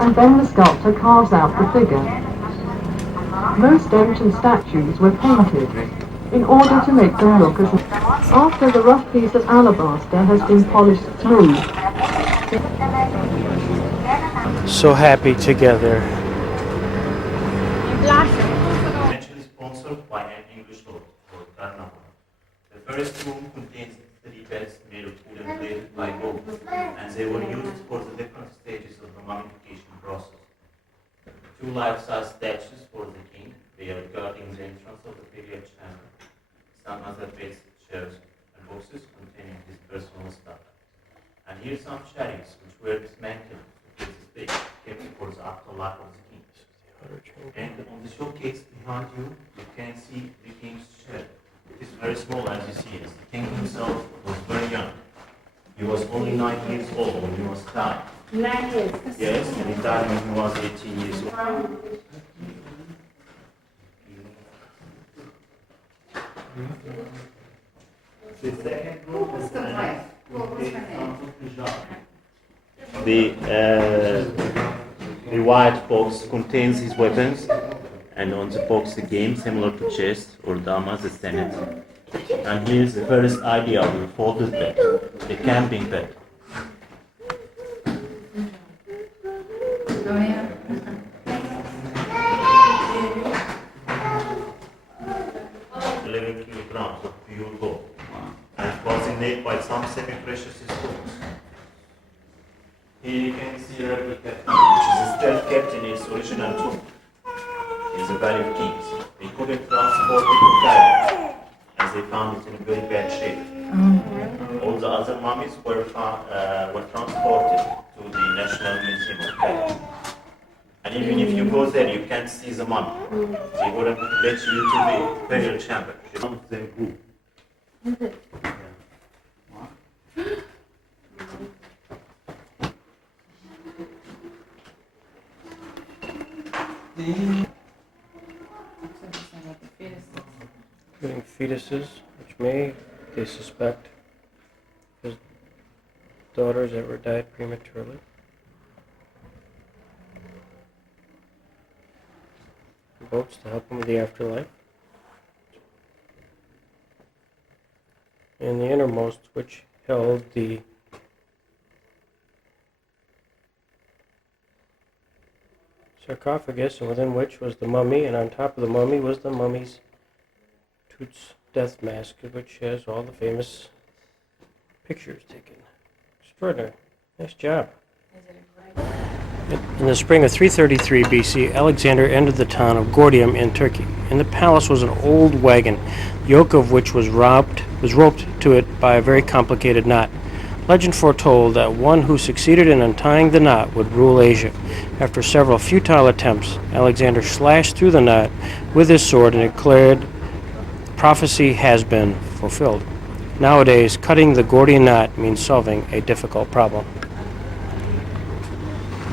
and then the sculptor carves out the figure. Most ancient statues were painted in order to make them look as... After the rough piece of alabaster has been polished smooth. So happy together. Eventually sponsored by an English lord called Carnarvon. The first room contains 3 beds made of wood and plated by gold, and they were used for the different stages of the mummification process. 2 life-size statues for the king, they are guarding the entrance of the burial chamber. Some other beds, chairs, and boxes containing his personal stuff. And here some chariots which were dismantled to get the space kept for the afterlife of the king. And on the showcase behind you, you can see the king's chair. It is very small as you see, as the king himself was very young. He was only 9 years old when he was died. 9 years? Yes, and he died when he was 18 years old. The second group was the white box contains his weapons, and on the box a game similar to chess or damas, the senate. And here's the first idea of a folded bed, the camping bed. 11 kilograms of pure gold, and it was inlaid by some semi-precious stones. Here you can see a replica, which is still kept in its original tomb. In the Valley of Kings. They couldn't transport it to Cairo, as they found it in very bad shape. All the other mummies were transported to the National Museum of Cairo. And even if you go there, you can't see the mummy. They wouldn't let you to the burial chamber. Some of them grew. Living fetuses, which may they suspect his daughters ever died prematurely. Boats to help him with the afterlife. And the innermost, which held the sarcophagus, and within which was the mummy, and on top of the mummy was the mummy's Tut's death mask, which has all the famous pictures taken. Extraordinary. Nice job. In the spring of 333 BC, Alexander entered the town of Gordium in Turkey. In the palace was an old wagon, the yoke of which was roped to it by a very complicated knot. Legend foretold that one who succeeded in untying the knot would rule Asia. After several futile attempts, Alexander slashed through the knot with his sword and declared, "The prophecy has been fulfilled." Nowadays, cutting the Gordian knot means solving a difficult problem.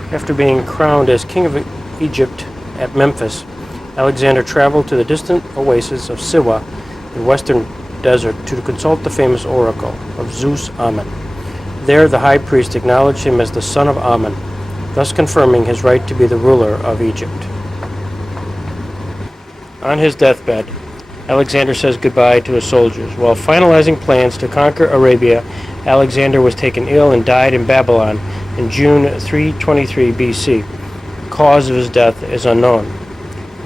After being crowned as king of Egypt at Memphis, Alexander traveled to the distant oasis of Siwa in western desert to consult the famous oracle of Zeus Ammon. There, the high priest acknowledged him as the son of Ammon, thus confirming his right to be the ruler of Egypt. On his deathbed, Alexander says goodbye to his soldiers. While finalizing plans to conquer Arabia, Alexander was taken ill and died in Babylon in June 323 BC. The cause of his death is unknown.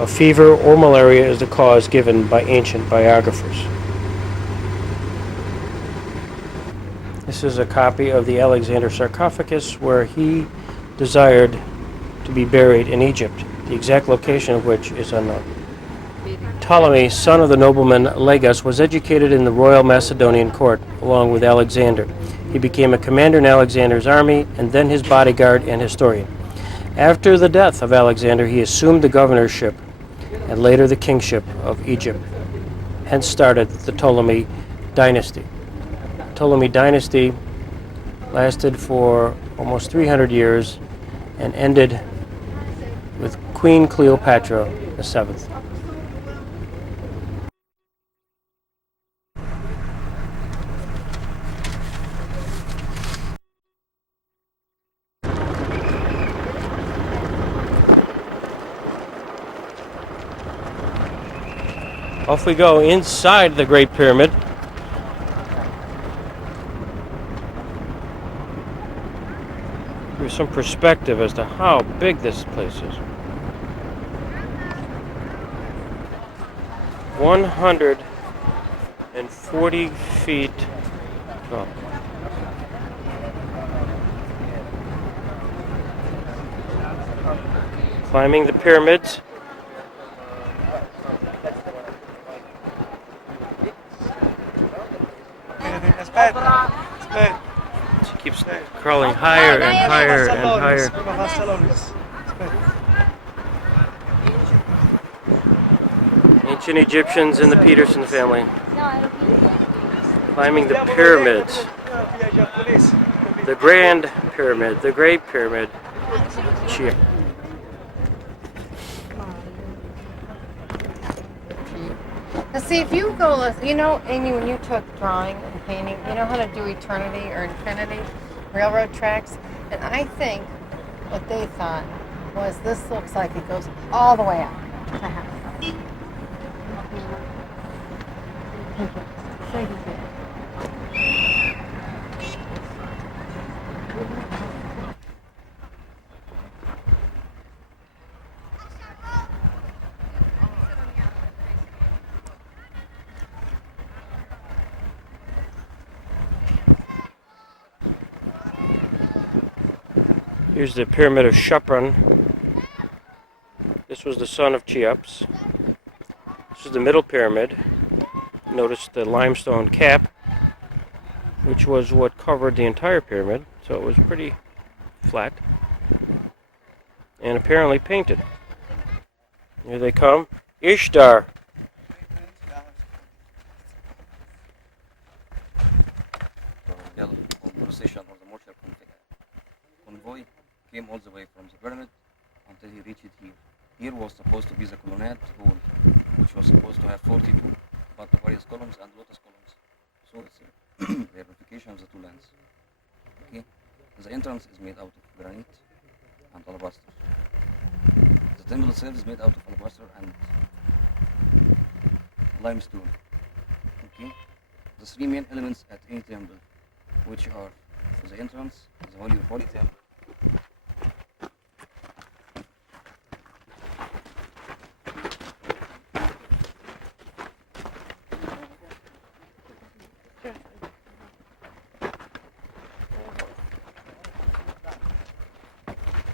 A fever or malaria is the cause given by ancient biographers. This is a copy of the Alexander sarcophagus where he desired to be buried in Egypt, the exact location of which is unknown. Ptolemy, son of the nobleman Lagus, was educated in the royal Macedonian court along with Alexander. He became a commander in Alexander's army and then his bodyguard and historian. After the death of Alexander, he assumed the governorship and later the kingship of Egypt. Hence started the Ptolemy dynasty. The Ptolemy dynasty lasted for almost 300 years and ended with Queen Cleopatra VII. Off we go inside the Great Pyramid. Give you some perspective as to how big this place is. 140 feet tall. Climbing the pyramids. She keeps crawling higher and higher and higher. Ancient Egyptians and the Peterson family climbing the pyramids. The Grand Pyramid, the Great Pyramid. Cheer. Now see, if you go, you know, Amy, when you took drawing and painting, you know how to do eternity or infinity, railroad tracks? And I think what they thought was this looks like it goes all the way up to heaven. Thank you. Thank you. Here's the Pyramid of Shupran. This was the son of Cheops. This is the middle pyramid. Notice the limestone cap, which was what covered the entire pyramid, so it was pretty flat. And apparently painted. Here they come. Ishtar! Came all the way from the pyramid until he reached it here. Here was supposed to be the colonnade hall, which was supposed to have 42, but various columns and lotus columns. So limestone. Okay? The three main elements at any temple, which are the entrance, the holy of holy temple.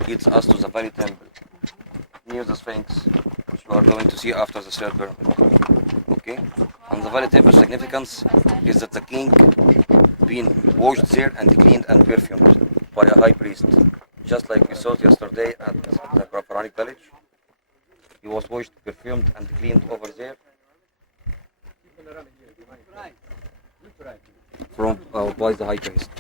Leads us to the very temple, near the Sphinx, which we are going to see after the third pyramid. Okay? And the very temple significance is that the king been washed there and cleaned and perfumed by a high priest. Just like we saw yesterday at the Pharonic village. He was washed, perfumed and cleaned over there by the high priest.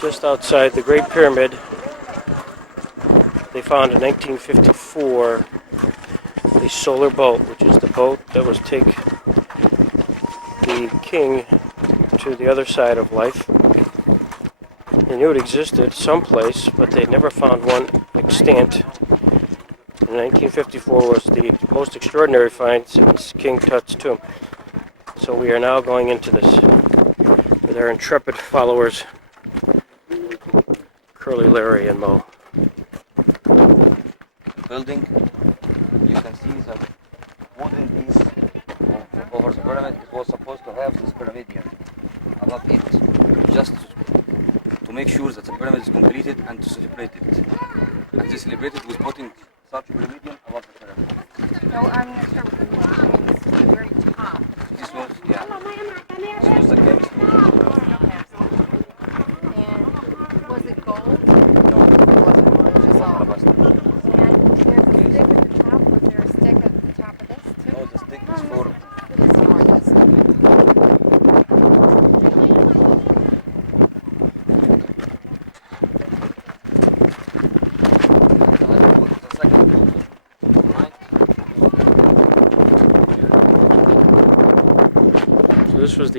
Just outside the Great Pyramid, they found in 1954 a solar boat, which is the boat that was take the king to the other side of life. They knew it existed someplace, but they never found one extant. In 1954 was the most extraordinary find since King Tut's tomb. So we are now going into this with our intrepid followers, Curly, Larry, and Mo. Building, you can see the wooden piece over the pyramid. It was supposed to have this pyramidion, and not it, just to make sure that the pyramid is completed and to celebrate it. And to celebrate it with putting such pyramidion above the pyramid. No, I mean, it's the very top. This was, yeah. This was the case. Was it gold?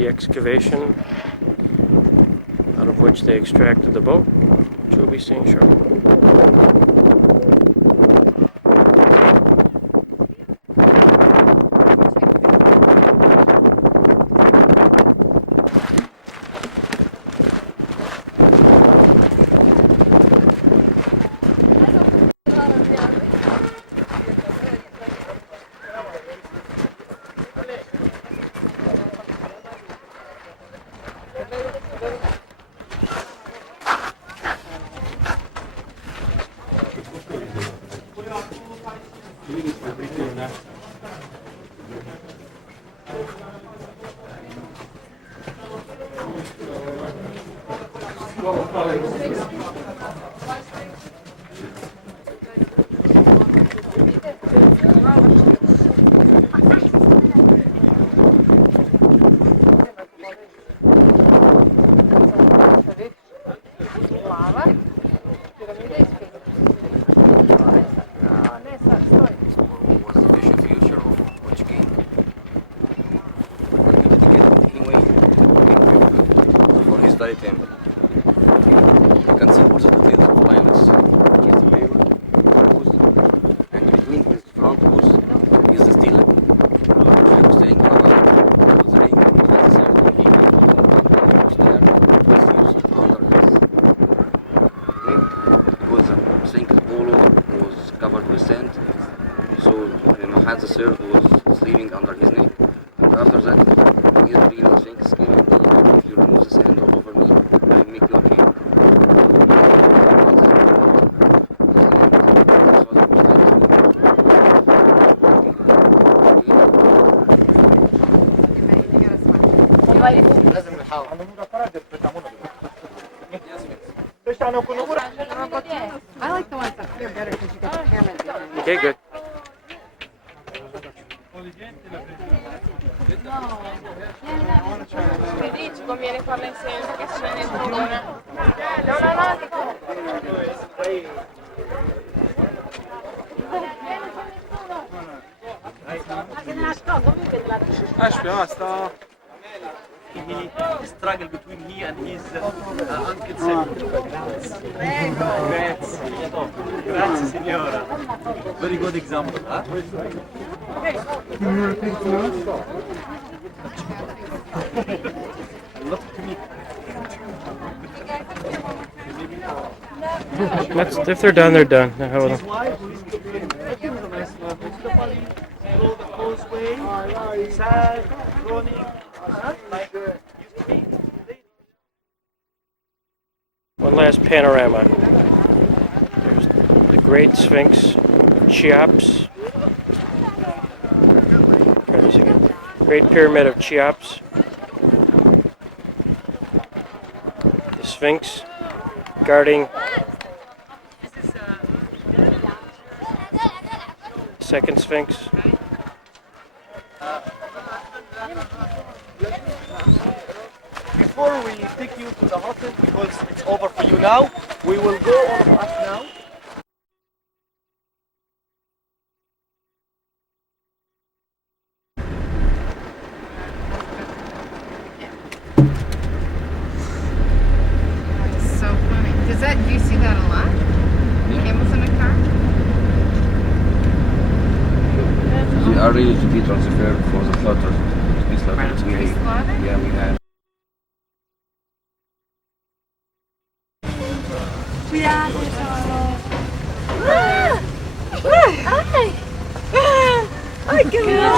Excavation out of which they extracted the boat, which we'll be seeing shortly. I like the ones up here better because you get the pyramids behind you. Okay, good. He struggle between he and his uncle. Signora. Very good example, huh? Look to me. If they're done, they're done. Hold on. One last panorama. There's the Great Sphinx, Cheops. There's a Great Pyramid of Cheops. The Sphinx guarding second Sphinx. Before we take you to the hotel, because it's over for you now, we will go on the bus now. That's so funny. Do you see that a lot? Camels in a car? They are ready to be transferred for the slaughter. To be slaughtered. To be slaughtered? Yeah, we have. Ay, qué bueno.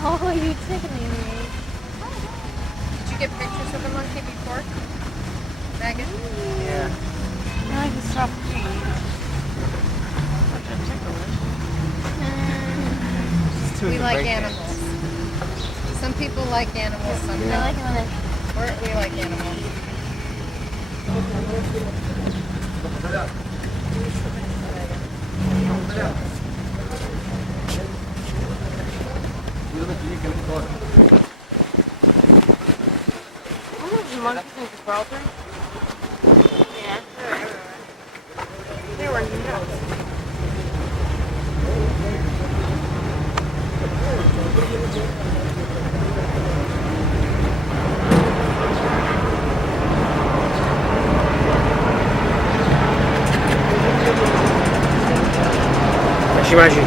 Oh, you tickling me. Did you get pictures of the monkey before? Megan? Yeah. Now I can stop eating. We like animals. Some people like animals, some don't. I like it We like animals. The monkeys in Gibraltar? Yeah. They were nuts. Mashi.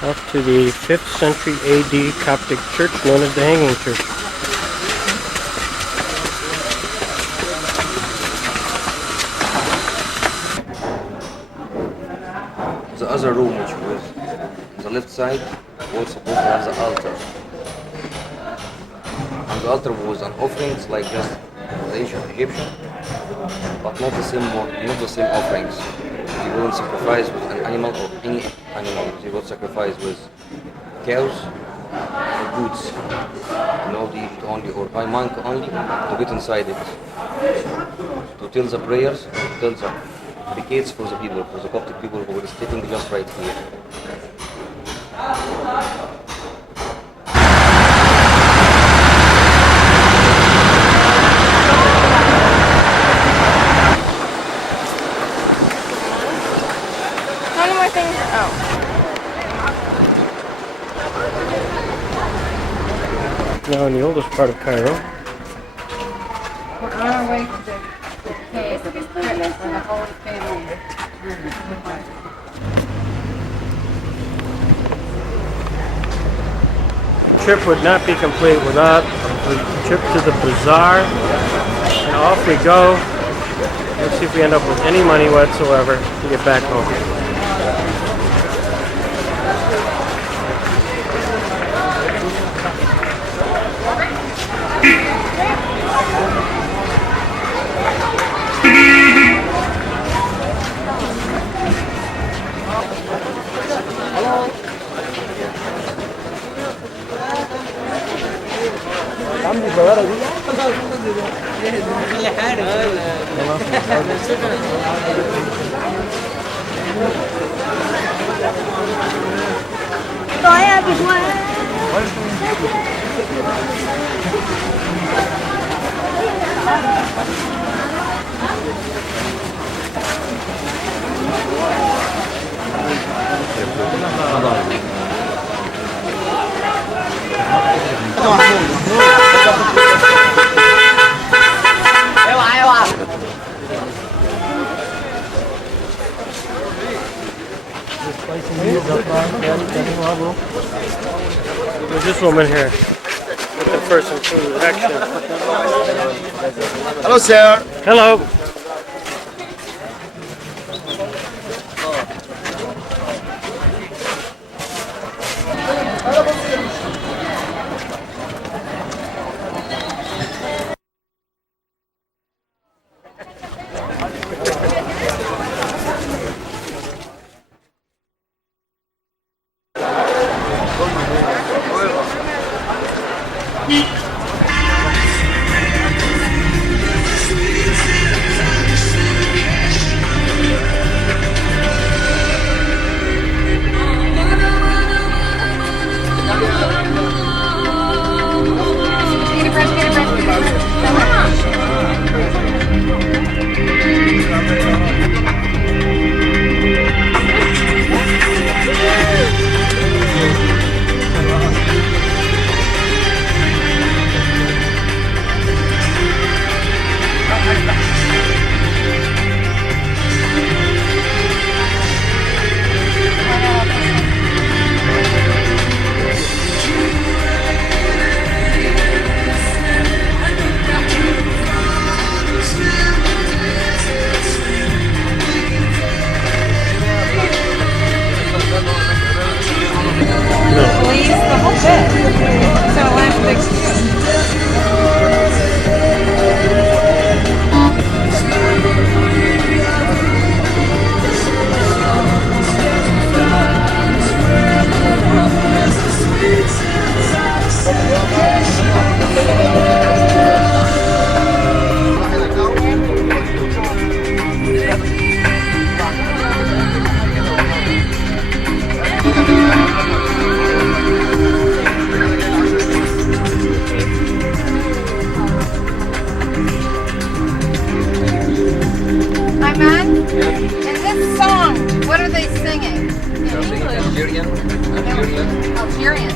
Up to the 5th century AD Coptic church known as the Hanging Church. The other room, which was on the left side, was supposed to have the altar. And the altar was an offerings like just the Egyptian, but not the same offerings. You wouldn't sacrifice with an animal or any animal. You would sacrifice with cows, goats. The Egypt only, or by monk only, to get inside it. To tell the prayers, to tell the decades for the people, for the Coptic people who were sleeping just right here. How many more things? Oh. Now in the oldest part of Cairo. We're on our way to the cave for the Holy Family. The trip would not be complete without a trip to the bazaar. And off we go Let's see if we end up with any money whatsoever to get back home. Saya besoin. There's this woman here looking for some food. Action. Hello, sir. Hello. Hi, man. In this song, what are they singing? They're singing Algerian. Algerian.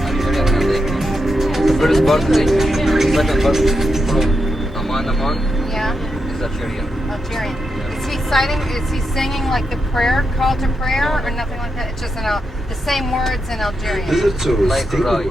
The first part is English, the second part from Aman Yeah. is Algerian. Algerian. Is he singing like the prayer, call to prayer, or nothing like that? It's just the same words in Algerian. Like Rai.